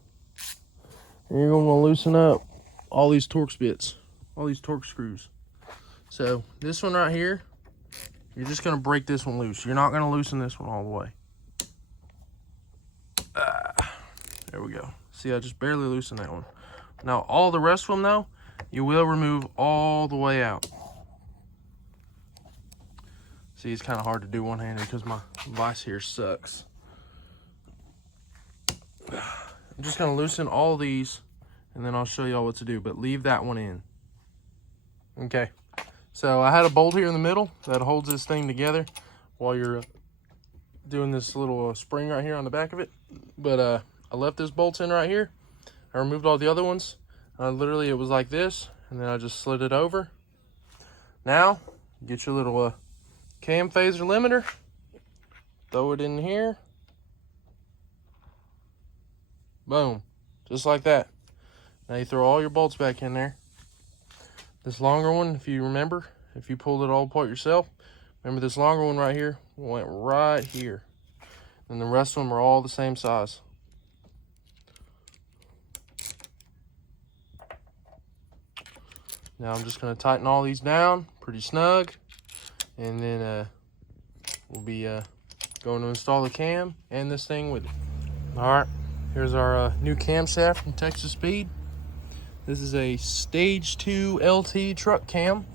and you're going to loosen up all these Torx bits, all these Torx screws. So this one right here, you're just going to break this one loose. You're not going to loosen this one all the way. There we go. See, I just barely loosened that one. Now all the rest of them though, you will remove all the way out. See, it's kind of hard to do one-handed because my vise here sucks. I'm just going to loosen all these, and then I'll show y'all what to do, but leave that one in. Okay, so I had a bolt here in the middle that holds this thing together while you're doing this little spring right here on the back of it. But I left this bolt in right here. I removed all the other ones. Literally, it was like this, and then I just slid it over. Now, get your little cam phaser limiter, throw it in here. Boom, just like that. Now you throw all your bolts back in there. This longer one, if you remember, if you pulled it all apart yourself, remember this longer one right here went right here. And the rest of them are all the same size. Now I'm just going to tighten all these down pretty snug, and then we'll be going to install the cam and this thing with it. All right, here's our new camshaft from Texas Speed. This is a stage 2 LT truck cam.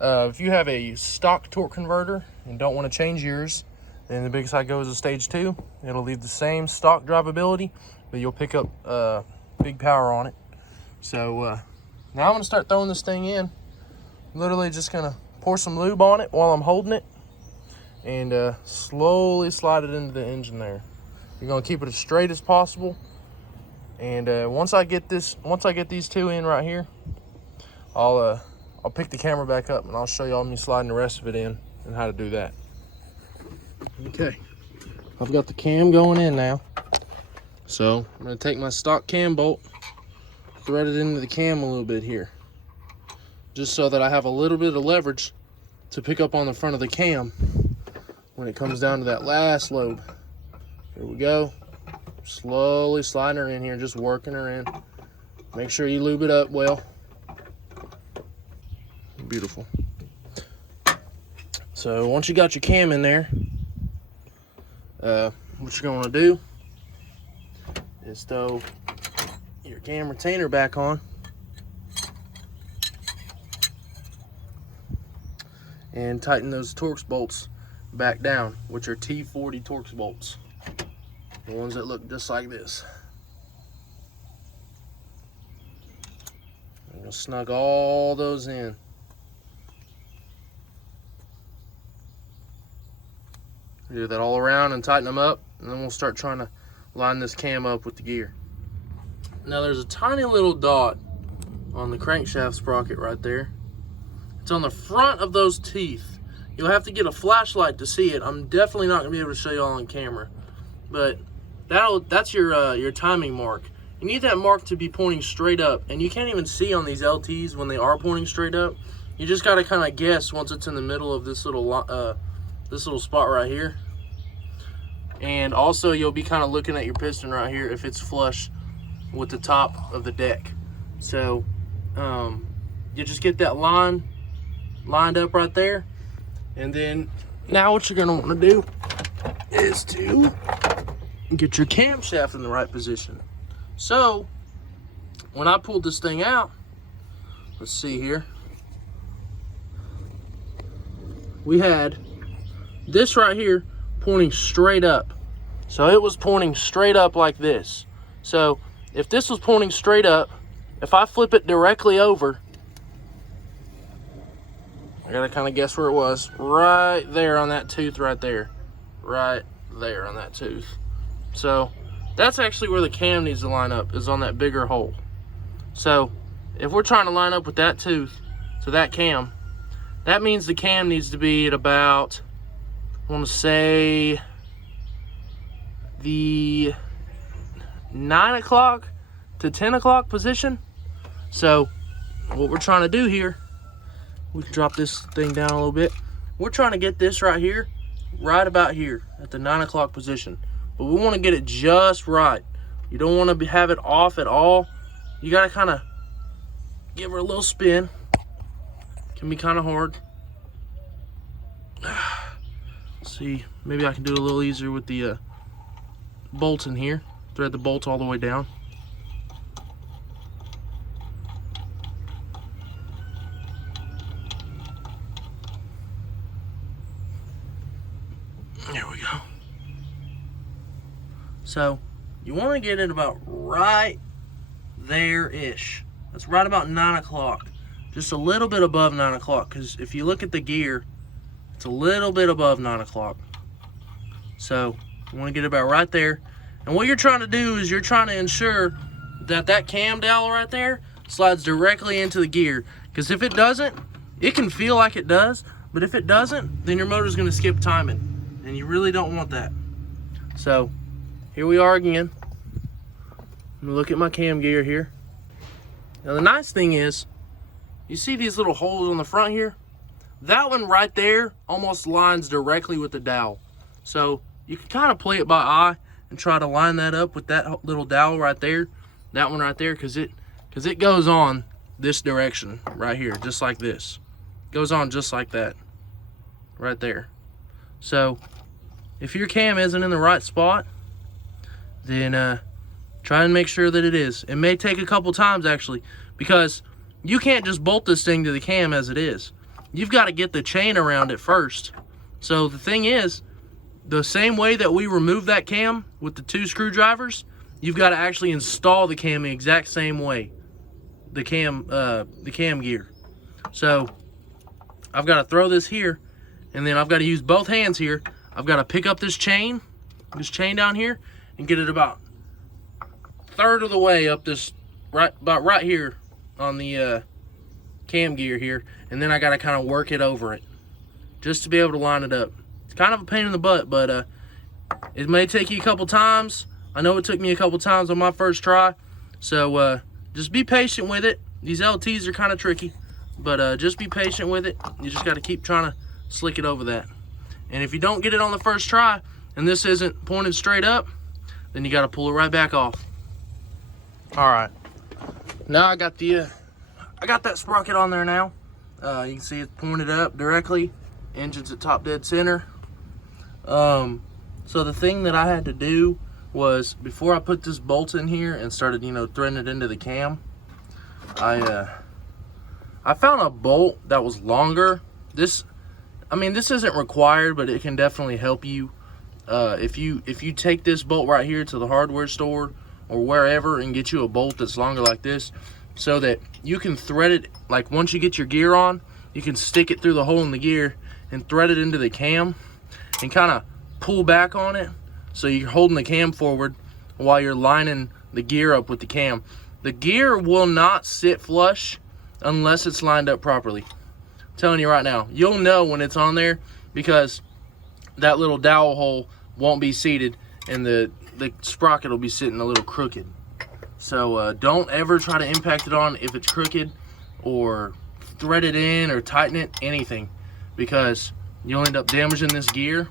If you have a stock torque converter and don't want to change yours, then the big side goes to stage 2. It'll leave the same stock drivability, but you'll pick up big power on it. So now I'm going to start throwing this thing in. Literally just going to pour some lube on it while I'm holding it, and slowly slide it into the engine there. You're going to keep it as straight as possible. And once I get these two in right here, I'll pick the camera back up and I'll show y'all me sliding the rest of it in and how to do that. Okay, I've got the cam going in now. So I'm going to take my stock cam bolt, thread it into the cam a little bit here, just so that I have a little bit of leverage to pick up on the front of the cam when it comes down to that last lobe. Here we go. Slowly sliding her in here, just working her in. Make sure you lube it up well. Beautiful. So once you got your cam in there, what you're going to do is throw your cam retainer back on, and tighten those Torx bolts back down, which are T40 Torx bolts. The ones that look just like this. I'm gonna snug all those in. Do that all around and tighten them up, and then we'll start trying to line this cam up with the gear. Now there's a tiny little dot on the crankshaft sprocket right there. It's on the front of those teeth. You'll have to get a flashlight to see it. I'm definitely not gonna be able to show you all on camera, but that's your timing mark. You need that mark to be pointing straight up, and you can't even see on these LTs when they are pointing straight up. You just got to kind of guess once it's in the middle of this little spot right here. And also you'll be kind of looking at your piston right here if it's flush with the top of the deck. So you just get that line lined up right there. And then now what you're gonna want to do is to get your camshaft in the right position. So when I pulled this thing out, let's see here, we had this right here pointing straight up. So it was pointing straight up like this. So if this was pointing straight up, if I flip it directly over, I gotta kind of guess where it was. Right there on that tooth right there. Right there on that tooth. So that's actually where the cam needs to line up, is on that bigger hole. So if we're trying to line up with that tooth to that cam, that means the cam needs to be at about, I want to say, the 9 o'clock to 10 o'clock position. So what we're trying to do here, we can drop this thing down a little bit. We're trying to get this right here, right about here at the 9 o'clock position. But we want to get it just right. You don't want to have it off at all. You got to kind of give her a little spin. Can be kind of hard. Let's see, maybe I can do it a little easier with the bolts in here. Thread the bolts all the way down. There we go. So you want to get it about right there-ish. That's right about 9 o'clock. Just a little bit above 9 o'clock, because if you look at the gear, it's a little bit above 9 o'clock. So you want to get it about right there. And what you're trying to do is you're trying to ensure that that cam dowel right there slides directly into the gear. Because if it doesn't, it can feel like it does, but if it doesn't, then your motor's going to skip timing. And you really don't want that. So here we are again. I'm gonna look at my cam gear here. Now the nice thing is, you see these little holes on the front here? That one right there almost lines directly with the dowel. So you can kind of play it by eye and try to line that up with that little dowel right there. That one right there, because it goes on this direction right here, just like this. It goes on just like that, right there. So if your cam isn't in the right spot, then try and make sure that it is. It may take a couple times actually, because you can't just bolt this thing to the cam as it is. You've got to get the chain around it first. So the thing is, the same way that we remove that cam with the 2 screwdrivers, you've got to actually install the cam the exact same way, the cam gear. So I've got to throw this here, and then I've got to use both hands here. I've got to pick up this chain down here, and get it about 1/3 of the way up this, about right here on the cam gear here, and then I got to kind of work it over it just to be able to line it up. It's kind of a pain in the butt, but it may take you a couple times. I know it took me a couple times on my first try, so just be patient with it. These LTs are kind of tricky, but just be patient with it. You just got to keep trying to slick it over that. And if you don't get it on the first try and this isn't pointed straight up, then you got to pull it right back off. All right, now I got that sprocket on there now. You can see it's pointed up directly. Engine's at top dead center. So the thing that I had to do was, before I put this bolt in here and started, threading it into the cam, I found a bolt that was longer. This isn't required, but it can definitely help you. If you take this bolt right here to the hardware store or wherever and get you a bolt that's longer like this, so that you can thread it, like once you get your gear on, you can stick it through the hole in the gear and thread it into the cam and kind of pull back on it, so you're holding the cam forward while you're lining the gear up with the cam. The gear will not sit flush unless it's lined up properly. I'm telling you right now, you'll know when it's on there, because that little dowel hole won't be seated and the sprocket will be sitting a little crooked. So don't ever try to impact it on if it's crooked, or thread it in or tighten it, anything, because you'll end up damaging this gear,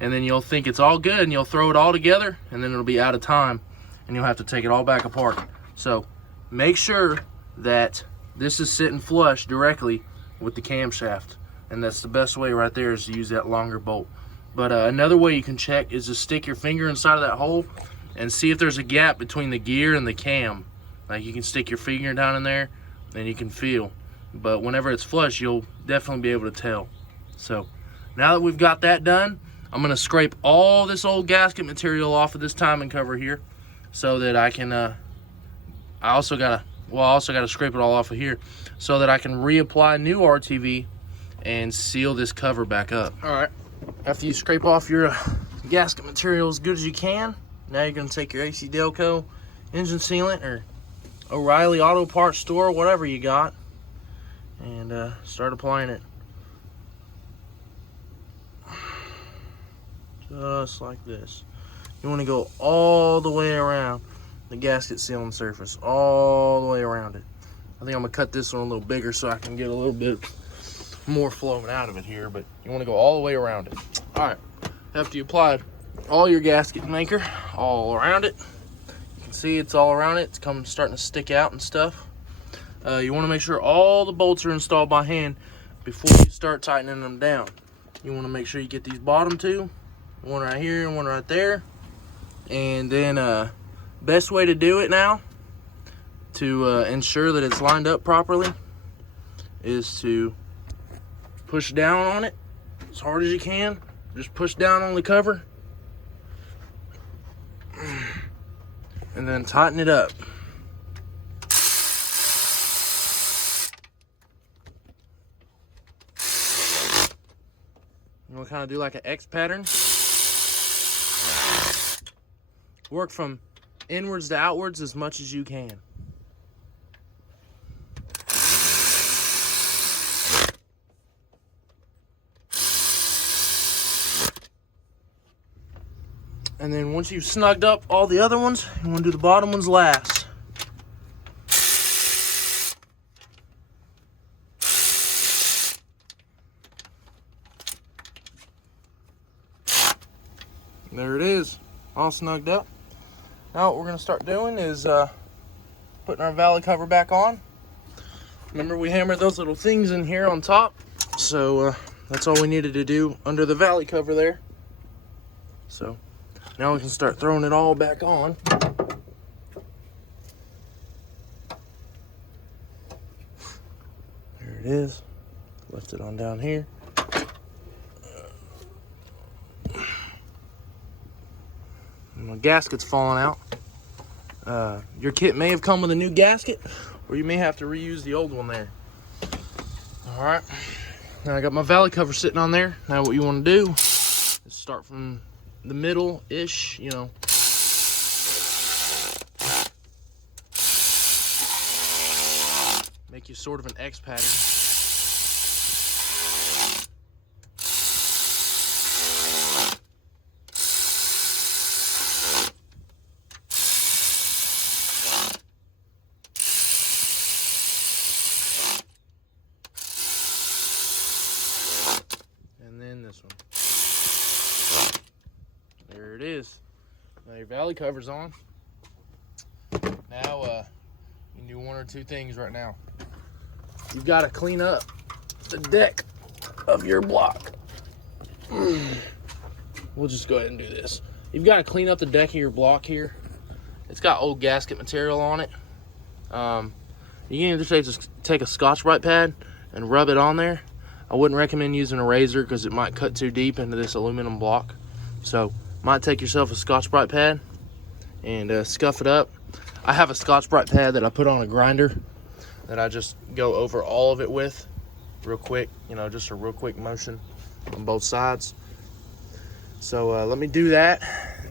and then you'll think it's all good and you'll throw it all together, and then it'll be out of time and you'll have to take it all back apart. So make sure that this is sitting flush directly with the camshaft, and that's the best way right there, is to use that longer bolt. But another way you can check is to stick your finger inside of that hole and see if there's a gap between the gear and the cam. Like, you can stick your finger down in there and you can feel, but whenever it's flush, you'll definitely be able to tell. So now that we've got that done, I'm gonna scrape all this old gasket material off of this timing cover here, so that I can I also gotta scrape it all off of here so that I can reapply new RTV and seal this cover back up. All right, after you scrape off your gasket material as good as you can, now you're gonna take your AC Delco engine sealant or O'Reilly Auto Parts Store, whatever you got, and start applying it. Just like this. You want to go all the way around the gasket sealing surface, all the way around it. I think I'm gonna cut this one a little bigger so I can get a little bit more flowing out of it here, but you want to go all the way around it. All right, after you applied all your gasket maker all around it, you can see it's all around it. It's starting to stick out and stuff. You want to make sure all the bolts are installed by hand before you start tightening them down. You want to make sure you get these bottom two, one right here and one right there. And then best way to do it now to ensure that it's lined up properly is to push down on it as hard as you can. Just push down on the cover and then tighten it up. You want to kind of do like an X pattern. Work from inwards to outwards as much as you can. And then once you've snugged up all the other ones, you want to do the bottom ones last. There it is, all snugged up. Now what we're going to start doing is putting our valley cover back on. Remember, we hammered those little things in here on top, so that's all we needed to do under the valley cover there. So now we can start throwing it all back on. There it is. Lift it on down here. My gasket's falling out. Your kit may have come with a new gasket, or you may have to reuse the old one there. All right, now I got my valley cover sitting on there. Now what you want to do is start from the middle-ish, you know. Make you sort of an X pattern. This one. There it is. Now your valley cover's on. Now you can do one or two things right now. You've got to clean up the deck of your block. We'll just go ahead and do this. You've got to clean up the deck of your block here. It's got old gasket material on it. You can either take a Scotch-Brite pad and rub it on there. I wouldn't recommend using a razor because it might cut too deep into this aluminum block. So might take yourself a Scotch-Brite pad and scuff it up. I have a Scotch-Brite pad that I put on a grinder that I just go over all of it with real quick, you know, just a real quick motion on both sides. So let me do that,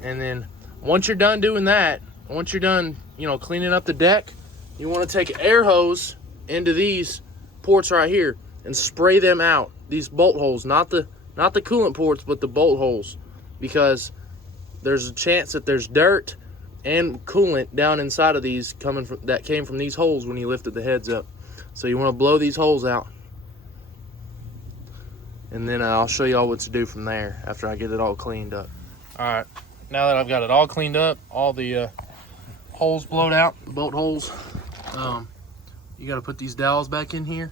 and then once you're done doing that, once you're done, you know, cleaning up the deck, you want to take an air hose into these ports right here and spray them out, these bolt holes, not the coolant ports, but the bolt holes, because there's a chance that there's dirt and coolant down inside of these that came from these holes when you lifted the heads up. So you want to blow these holes out, and then I'll show you all what to do from there after I get it all cleaned up. All right, now that I've got it all cleaned up, all the holes blowed out, the bolt holes, you got to put these dowels back in here.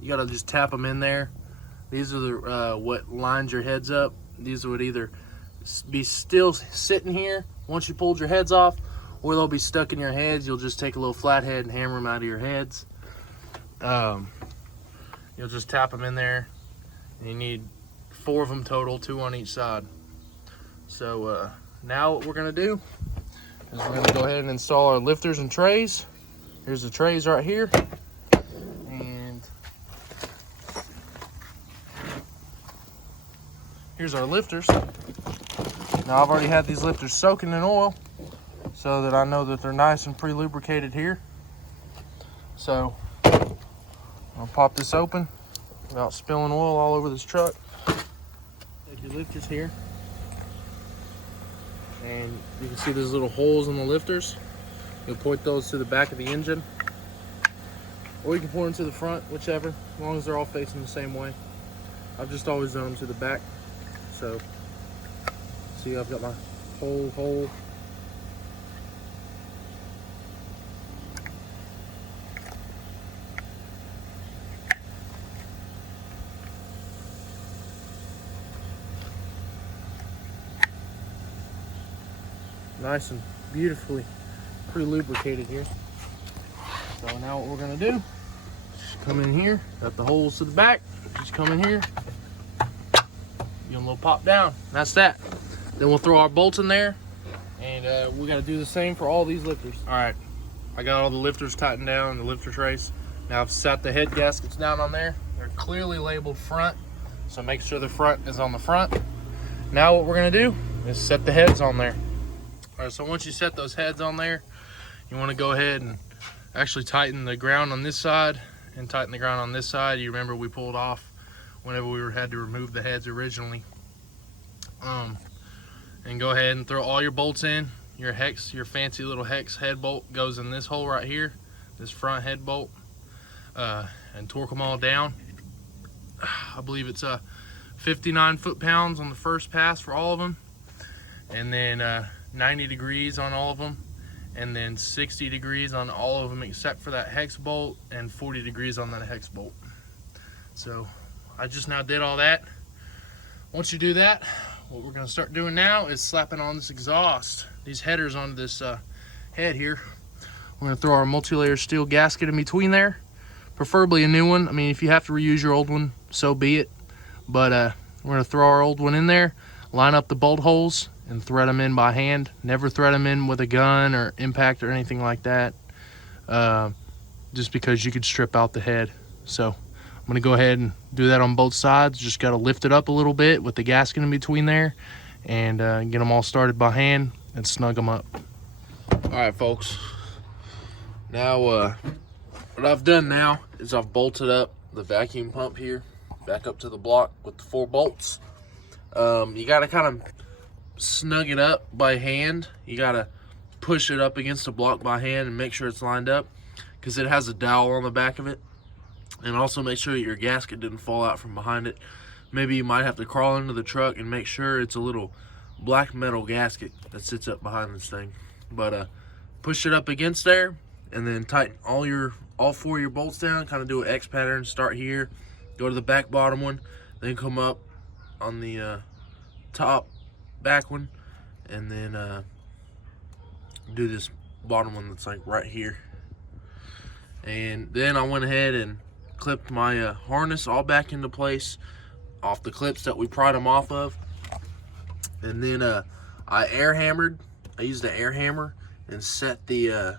you gotta just tap them in there. These are the what lines your heads up. These would either be still sitting here once you pulled your heads off, or they'll be stuck in your heads. You'll just take a little flathead and hammer them out of your heads. You'll just tap them in there. And you need 4 of them total, 2 on each side. So now what we're gonna do is we're gonna go ahead and install our lifters and trays. Here's the trays right here. And here's our lifters. Now I've already had these lifters soaking in oil so that I know that they're nice and pre-lubricated here. So I'll pop this open without spilling oil all over this truck. Take your lifters here, and you can see there's little holes in the lifters. You'll point those to the back of the engine, or you can point them to the front, whichever, as long as they're all facing the same way. I've just always done them to the back. So see, I've got my whole hole. Nice and beautifully pre-lubricated here. So now what we're gonna do, just come in here, got the holes to the back, just come in here, give them a little pop down, that's that. Then we'll throw our bolts in there, and we gotta do the same for all these lifters. All right, I got all the lifters tightened down, the lifter trays. Now I've set the head gaskets down on there. They're clearly labeled front, so make sure the front is on the front. Now what we're gonna do is set the heads on there. All right, so once you set those heads on there, you want to go ahead and actually tighten the ground on this side and tighten the ground on this side. You remember we pulled off whenever we had to remove the heads originally. And go ahead and throw all your bolts in. Your hex, your fancy little hex head bolt goes in this hole right here, this front head bolt, and torque them all down. I believe it's 59 foot-pounds on the first pass for all of them, and then 90 degrees on all of them, and then 60 degrees on all of them except for that hex bolt, and 40 degrees on that hex bolt. So I just now did all that. Once you do that, what we're going to start doing now is slapping on this exhaust, these headers onto this head here. We're going to throw our multi-layer steel gasket in between there, preferably a new one. I mean, if you have to reuse your old one, so be it. But we're going to throw our old one in there, line up the bolt holes, and thread them in by hand. Never thread them in with a gun or impact or anything like that, just because you could strip out the head. So I'm gonna go ahead and do that on both sides. Just gotta lift it up a little bit with the gasket in between there, and get them all started by hand and snug them up. All right, folks. Now what I've done now is I've bolted up the vacuum pump here back up to the block with the 4 bolts. You gotta kind of snug it up by hand. You gotta push it up against the block by hand and make sure it's lined up, because it has a dowel on the back of it. And also make sure that your gasket didn't fall out from behind it. Maybe you might have to crawl into the truck and make sure it's a little black metal gasket that sits up behind this thing. But push it up against there, and then tighten all 4 of your bolts down. Kind of do an X pattern. Start here, go to the back bottom one, then come up on the top back one, and then do this bottom one that's like right here. And then I went ahead and clipped my harness all back into place off the clips that we pried them off of. And then I used an air hammer and set the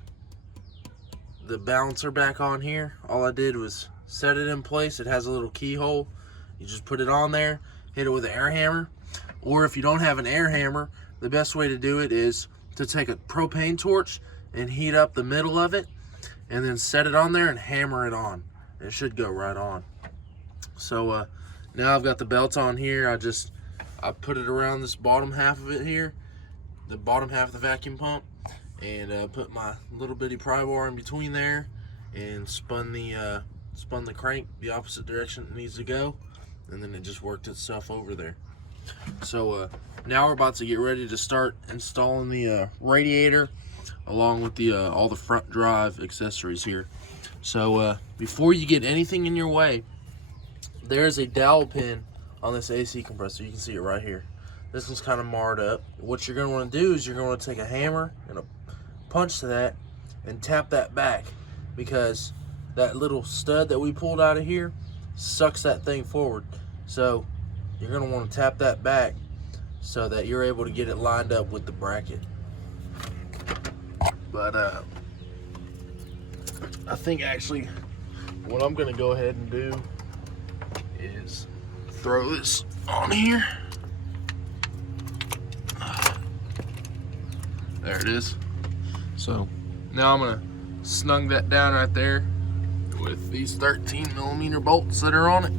balancer back on here. All I did was set it in place. It has a little keyhole. You just put it on there, hit it with an air hammer. Or if you don't have an air hammer, the best way to do it is to take a propane torch and heat up the middle of it, and then set it on there and hammer it on. It should go right on. So now I've got the belts on here. I put it around this bottom half of it here, the bottom half of the vacuum pump, and put my little bitty pry bar in between there, and spun the crank the opposite direction it needs to go, and then it just worked itself over there. So now we're about to get ready to start installing the radiator along with the all the front drive accessories here. So before you get anything in your way, there's a dowel pin on this AC compressor. You can see it right here. This one's kind of marred up. What you're going to want to do is you're going to want to take a hammer and a punch to that and tap that back, because that little stud that we pulled out of here sucks that thing forward. So you're going to want to tap that back so that you're able to get it lined up with the bracket. But I think actually what I'm going to go ahead and do is throw this on here. There it is. So now I'm gonna snug that down right there with these 13mm bolts that are on it.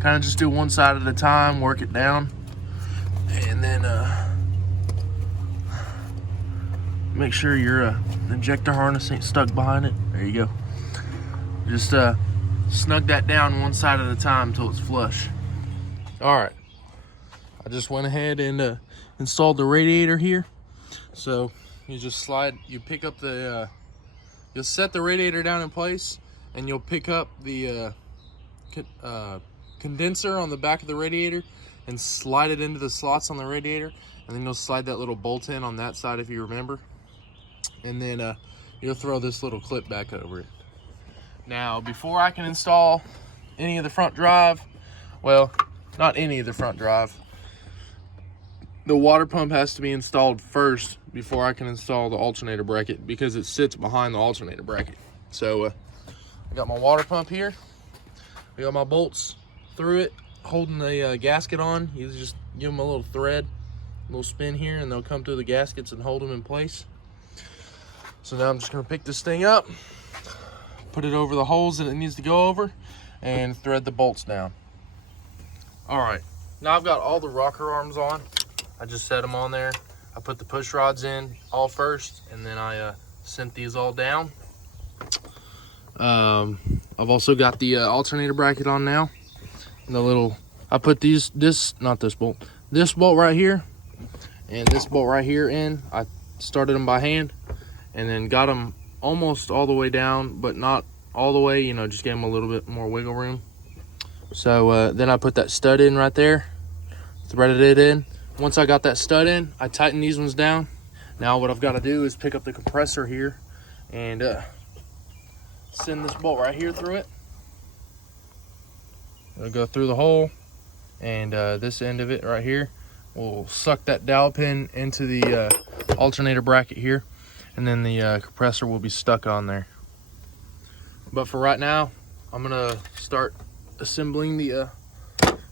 Kind of just do one side at a time, work it down, and then make sure your injector harness ain't stuck behind it. There you go. Just snug that down one side at a time until it's flush. All right, I just went ahead and installed the radiator here. So you just you pick up the, you'll set the radiator down in place, and you'll pick up the condenser on the back of the radiator and slide it into the slots on the radiator, and then you'll slide that little bolt in on that side if you remember, and then you'll throw this little clip back over it. Now, before I can install any of the front drive, well, not any of the front drive, the water pump has to be installed first before I can install the alternator bracket, because it sits behind the alternator bracket. So I got my water pump here. I got my bolts through it, holding the gasket on. You just give them a little thread, a little spin here, and they'll come through the gaskets and hold them in place. So now I'm just gonna pick this thing up, put it over the holes that it needs to go over, and thread the bolts down. All right, now I've got all the rocker arms on. I just set them on there. I put the push rods in all first, and then I sent these all down. I've also got the alternator bracket on now. And the little, I put this bolt right here, and this bolt right here in. I started them by hand, and then got them almost all the way down, but not all the way, you know, just gave them a little bit more wiggle room. So then I put that stud in right there, threaded it in. Once I got that stud in, I tighten these ones down. Now what I've got to do is pick up the compressor here and send this bolt right here through it. It'll go through the hole, and this end of it right here will suck that dowel pin into the alternator bracket here, and then the compressor will be stuck on there. But for right now, I'm gonna start assembling the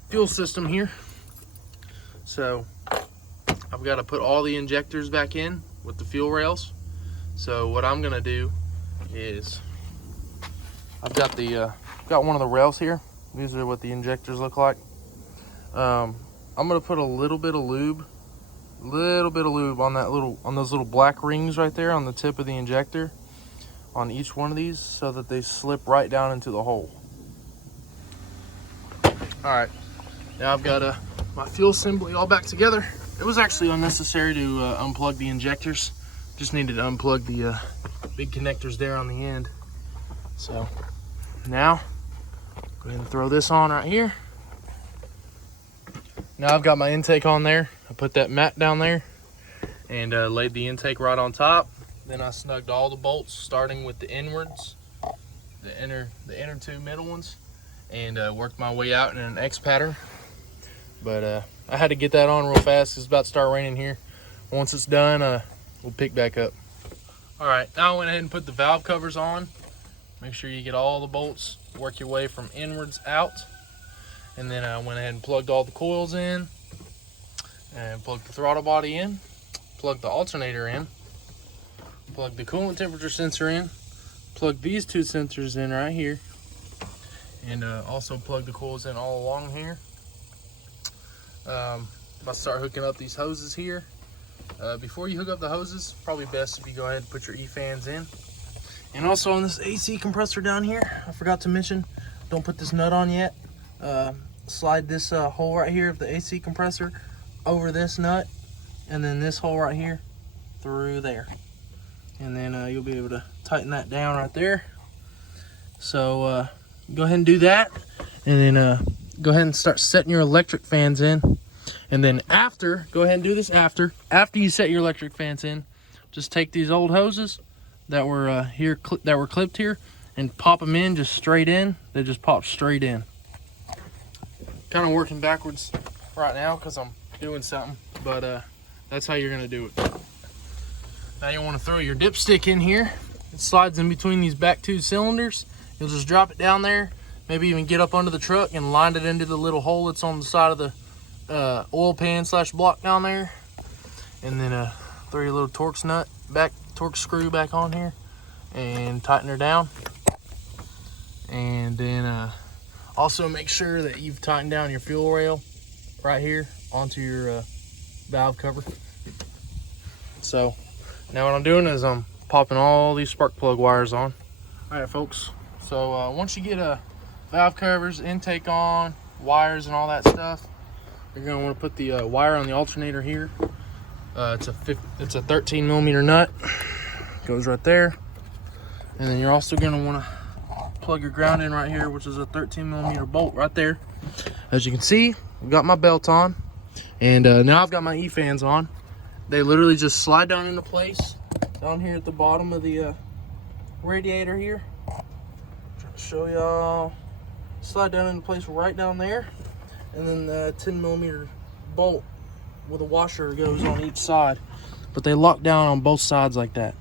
fuel system here. So I've got to put all the injectors back in with the fuel rails. So what I'm gonna do is, I've got got one of the rails here. These are what the injectors look like. I'm gonna put a little bit of lube on those little black rings right there on the tip of the injector on each one of these, so that they slip right down into the hole. All right, now I've got my fuel assembly all back together. It was actually unnecessary to unplug the injectors. Just needed to unplug the big connectors there on the end. So now go ahead and throw this on right here. Now I've got my intake on there. I put that mat down there and laid the intake right on top. Then I snugged all the bolts, starting with the inwards, the inner two middle ones, and worked my way out in an X pattern. But I had to get that on real fast. It's about to start raining here. Once it's done, we'll pick back up. All right, now I went ahead and put the valve covers on. Make sure you get all the bolts, work your way from inwards out. And then I went ahead and plugged all the coils in, and plugged the throttle body in, plugged the alternator in, plugged the coolant temperature sensor in, plugged these two sensors in right here, and also plugged the coils in all along here. I'm about to start hooking up these hoses here. Before you hook up the hoses, probably best if you go ahead and put your E-fans in. And also on this AC compressor down here, I forgot to mention, don't put this nut on yet. Slide this hole right here of the AC compressor over this nut, and then this hole right here through there. and then you'll be able to tighten that down right there. So go ahead and do that, and then go ahead and start setting your electric fans in. And then go ahead and do this after you set your electric fans in. Just take these old hoses that were clipped here and pop them in just straight in. They just pop straight in. Kind of working backwards right now because I'm doing something, but that's how you're gonna do it. Now you want to throw your dipstick in here. It slides in between these back two cylinders. You'll just drop it down there, maybe even get up under the truck and line it into the little hole that's on the side of the oil pan / block down there. And then throw your little torque screw back on here and tighten her down. And then also make sure that you've tightened down your fuel rail right here onto your valve cover. So now what I'm doing is I'm popping all these spark plug wires on. All right, folks. So once you get valve covers, intake on, wires and all that stuff, you're gonna want to put the wire on the alternator here. It's a 13mm nut. Goes right there. And then you're also gonna want to plug your ground in right here, which is a 13mm bolt right there. As you can see, I've got my belt on, and now I've got my E-fans on. They literally just slide down into place down here at the bottom of the radiator here. Trying to show y'all. Slide down into place right down there, and then the 10mm bolt with a washer goes on each side, but they lock down on both sides like that.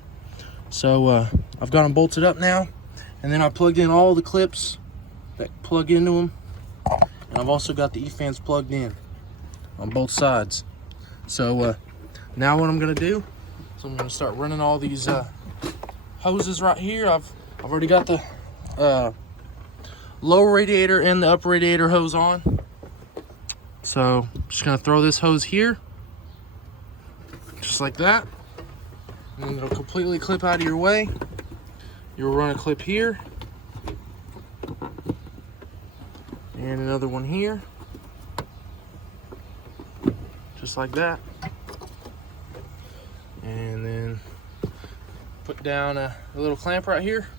So I've got them bolted up now, and then I plugged in all the clips that plug into them, and I've also got the E-fans plugged in on both sides. So now what I'm gonna do is I'm gonna start running all these hoses right here. I've already got the lower radiator and the upper radiator hose on. So I'm just gonna throw this hose here, just like that, and then it'll completely clip out of your way. You'll run a clip here, and another one here, just like that. And then put down a little clamp right here,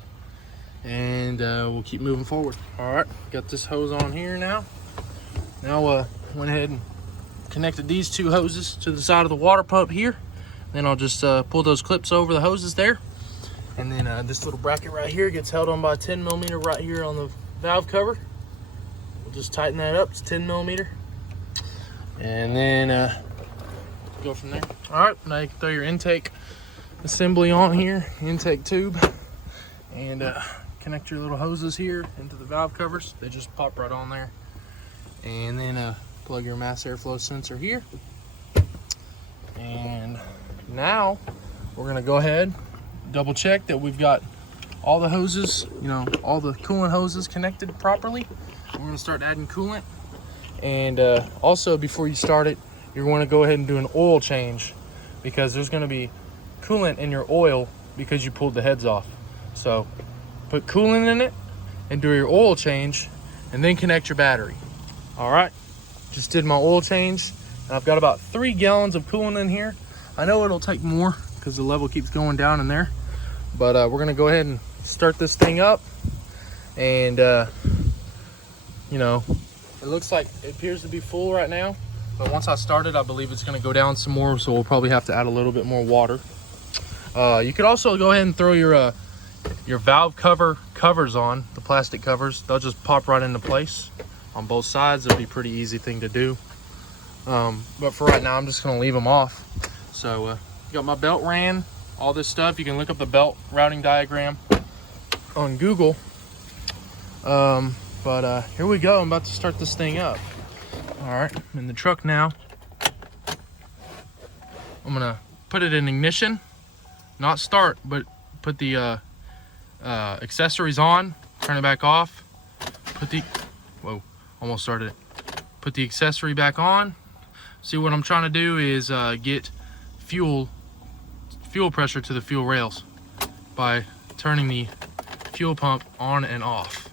and we'll keep moving forward. All right, got this hose on here now. Now went ahead and connected these two hoses to the side of the water pump here. Then I'll just pull those clips over the hoses there. And then this little bracket right here gets held on by a 10mm right here on the valve cover. We'll just tighten that up. It's 10mm. And then go from there. All right, now you can throw your intake assembly on here, intake tube, and connect your little hoses here into the valve covers. They just pop right on there. And then plug your mass airflow sensor here. And now we're gonna go ahead, double check that we've got all the hoses, all the coolant hoses connected properly. We're gonna start adding coolant. And also, before you start it, you're going to go ahead and do an oil change, because there's going to be coolant in your oil because you pulled the heads off. So put coolant in it and do your oil change, and then connect your battery. All right, just did my oil change, and I've got about 3 gallons of coolant in here. I know it'll take more because the level keeps going down in there, but we're going to go ahead and start this thing up. And it looks like it appears to be full right now, but once I start it, I believe it's going to go down some more, so we'll probably have to add a little bit more water. You could also go ahead and throw your valve covers on, the plastic covers. They'll just pop right into place on both sides. It'll be a pretty easy thing to do. But for right now, I'm just going to leave them off. So got my belt ran, all this stuff. You can look up the belt routing diagram on Google. But here we go. I'm about to start this thing up. All right, I'm in the truck now. I'm gonna put it in ignition, not start, but put the accessories on, turn it back off, almost started it. Put the accessory back on. See, what I'm trying to do is get fuel pressure to the fuel rails by turning the fuel pump on and off.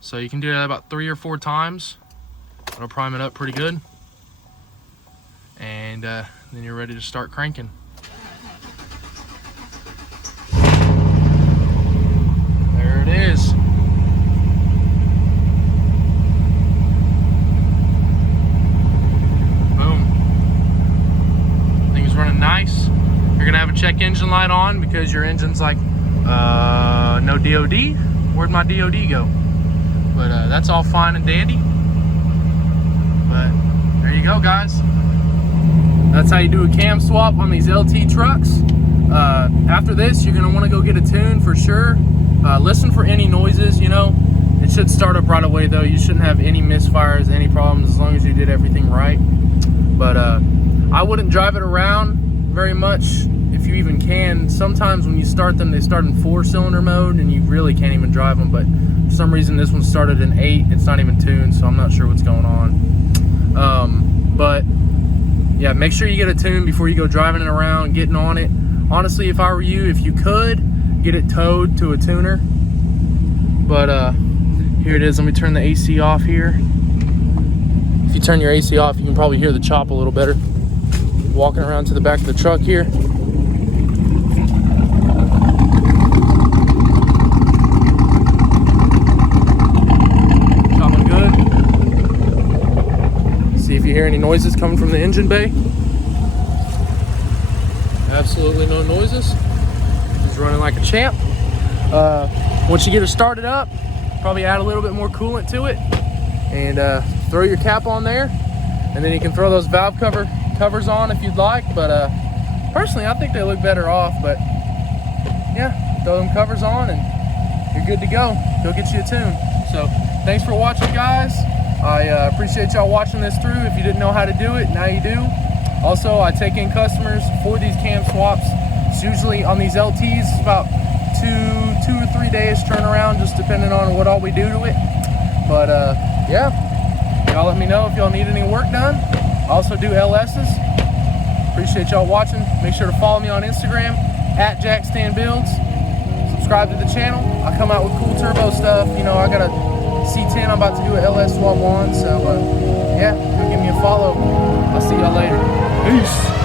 So you can do that about 3 or 4 times. It'll prime it up pretty good. And then you're ready to start cranking. a check engine light on because your engine's like, no DOD. Where'd my DOD go? But that's all fine and dandy. But there you go, guys. That's how you do a cam swap on these LT trucks. After this, you're gonna wanna go get a tune for sure. Listen for any noises, you know. It should start up right away though. You shouldn't have any misfires, any problems, as long as you did everything right. But I wouldn't drive it around very much if you even can. Sometimes when you start them, they start in 4-cylinder mode and you really can't even drive them. But for some reason, this one started in 8. It's not even tuned, so I'm not sure what's going on. But yeah, make sure you get a tune before you go driving it around, getting on it. Honestly, if I were you, if you could, get it towed to a tuner. But here it is. Let me turn the AC off here. If you turn your AC off, you can probably hear the chop a little better. Walking around to the back of the truck here. Chopping good. See if you hear any noises coming from the engine bay. Absolutely no noises. It's running like a champ. Once you get it started up, probably add a little bit more coolant to it and throw your cap on there, and then you can throw those valve covers on if you'd like. But personally, I think they look better off. But yeah, throw them covers on and you're good to go. Go get you a tune. So thanks for watching, guys. I appreciate y'all watching this through. If you didn't know how to do it, now you do. Also, I take in customers for these cam swaps. It's usually on these LTs, it's about two or 3 days turnaround, just depending on what all we do to it. But yeah, y'all let me know if y'all need any work done. I also do LS's. Appreciate y'all watching. Make sure to follow me on Instagram @JackStanBuilds. Subscribe to the channel. I come out with cool turbo stuff. You know, I got a C10 I'm about to do an LS swap on. So yeah, go give me a follow. I'll see y'all later. Peace.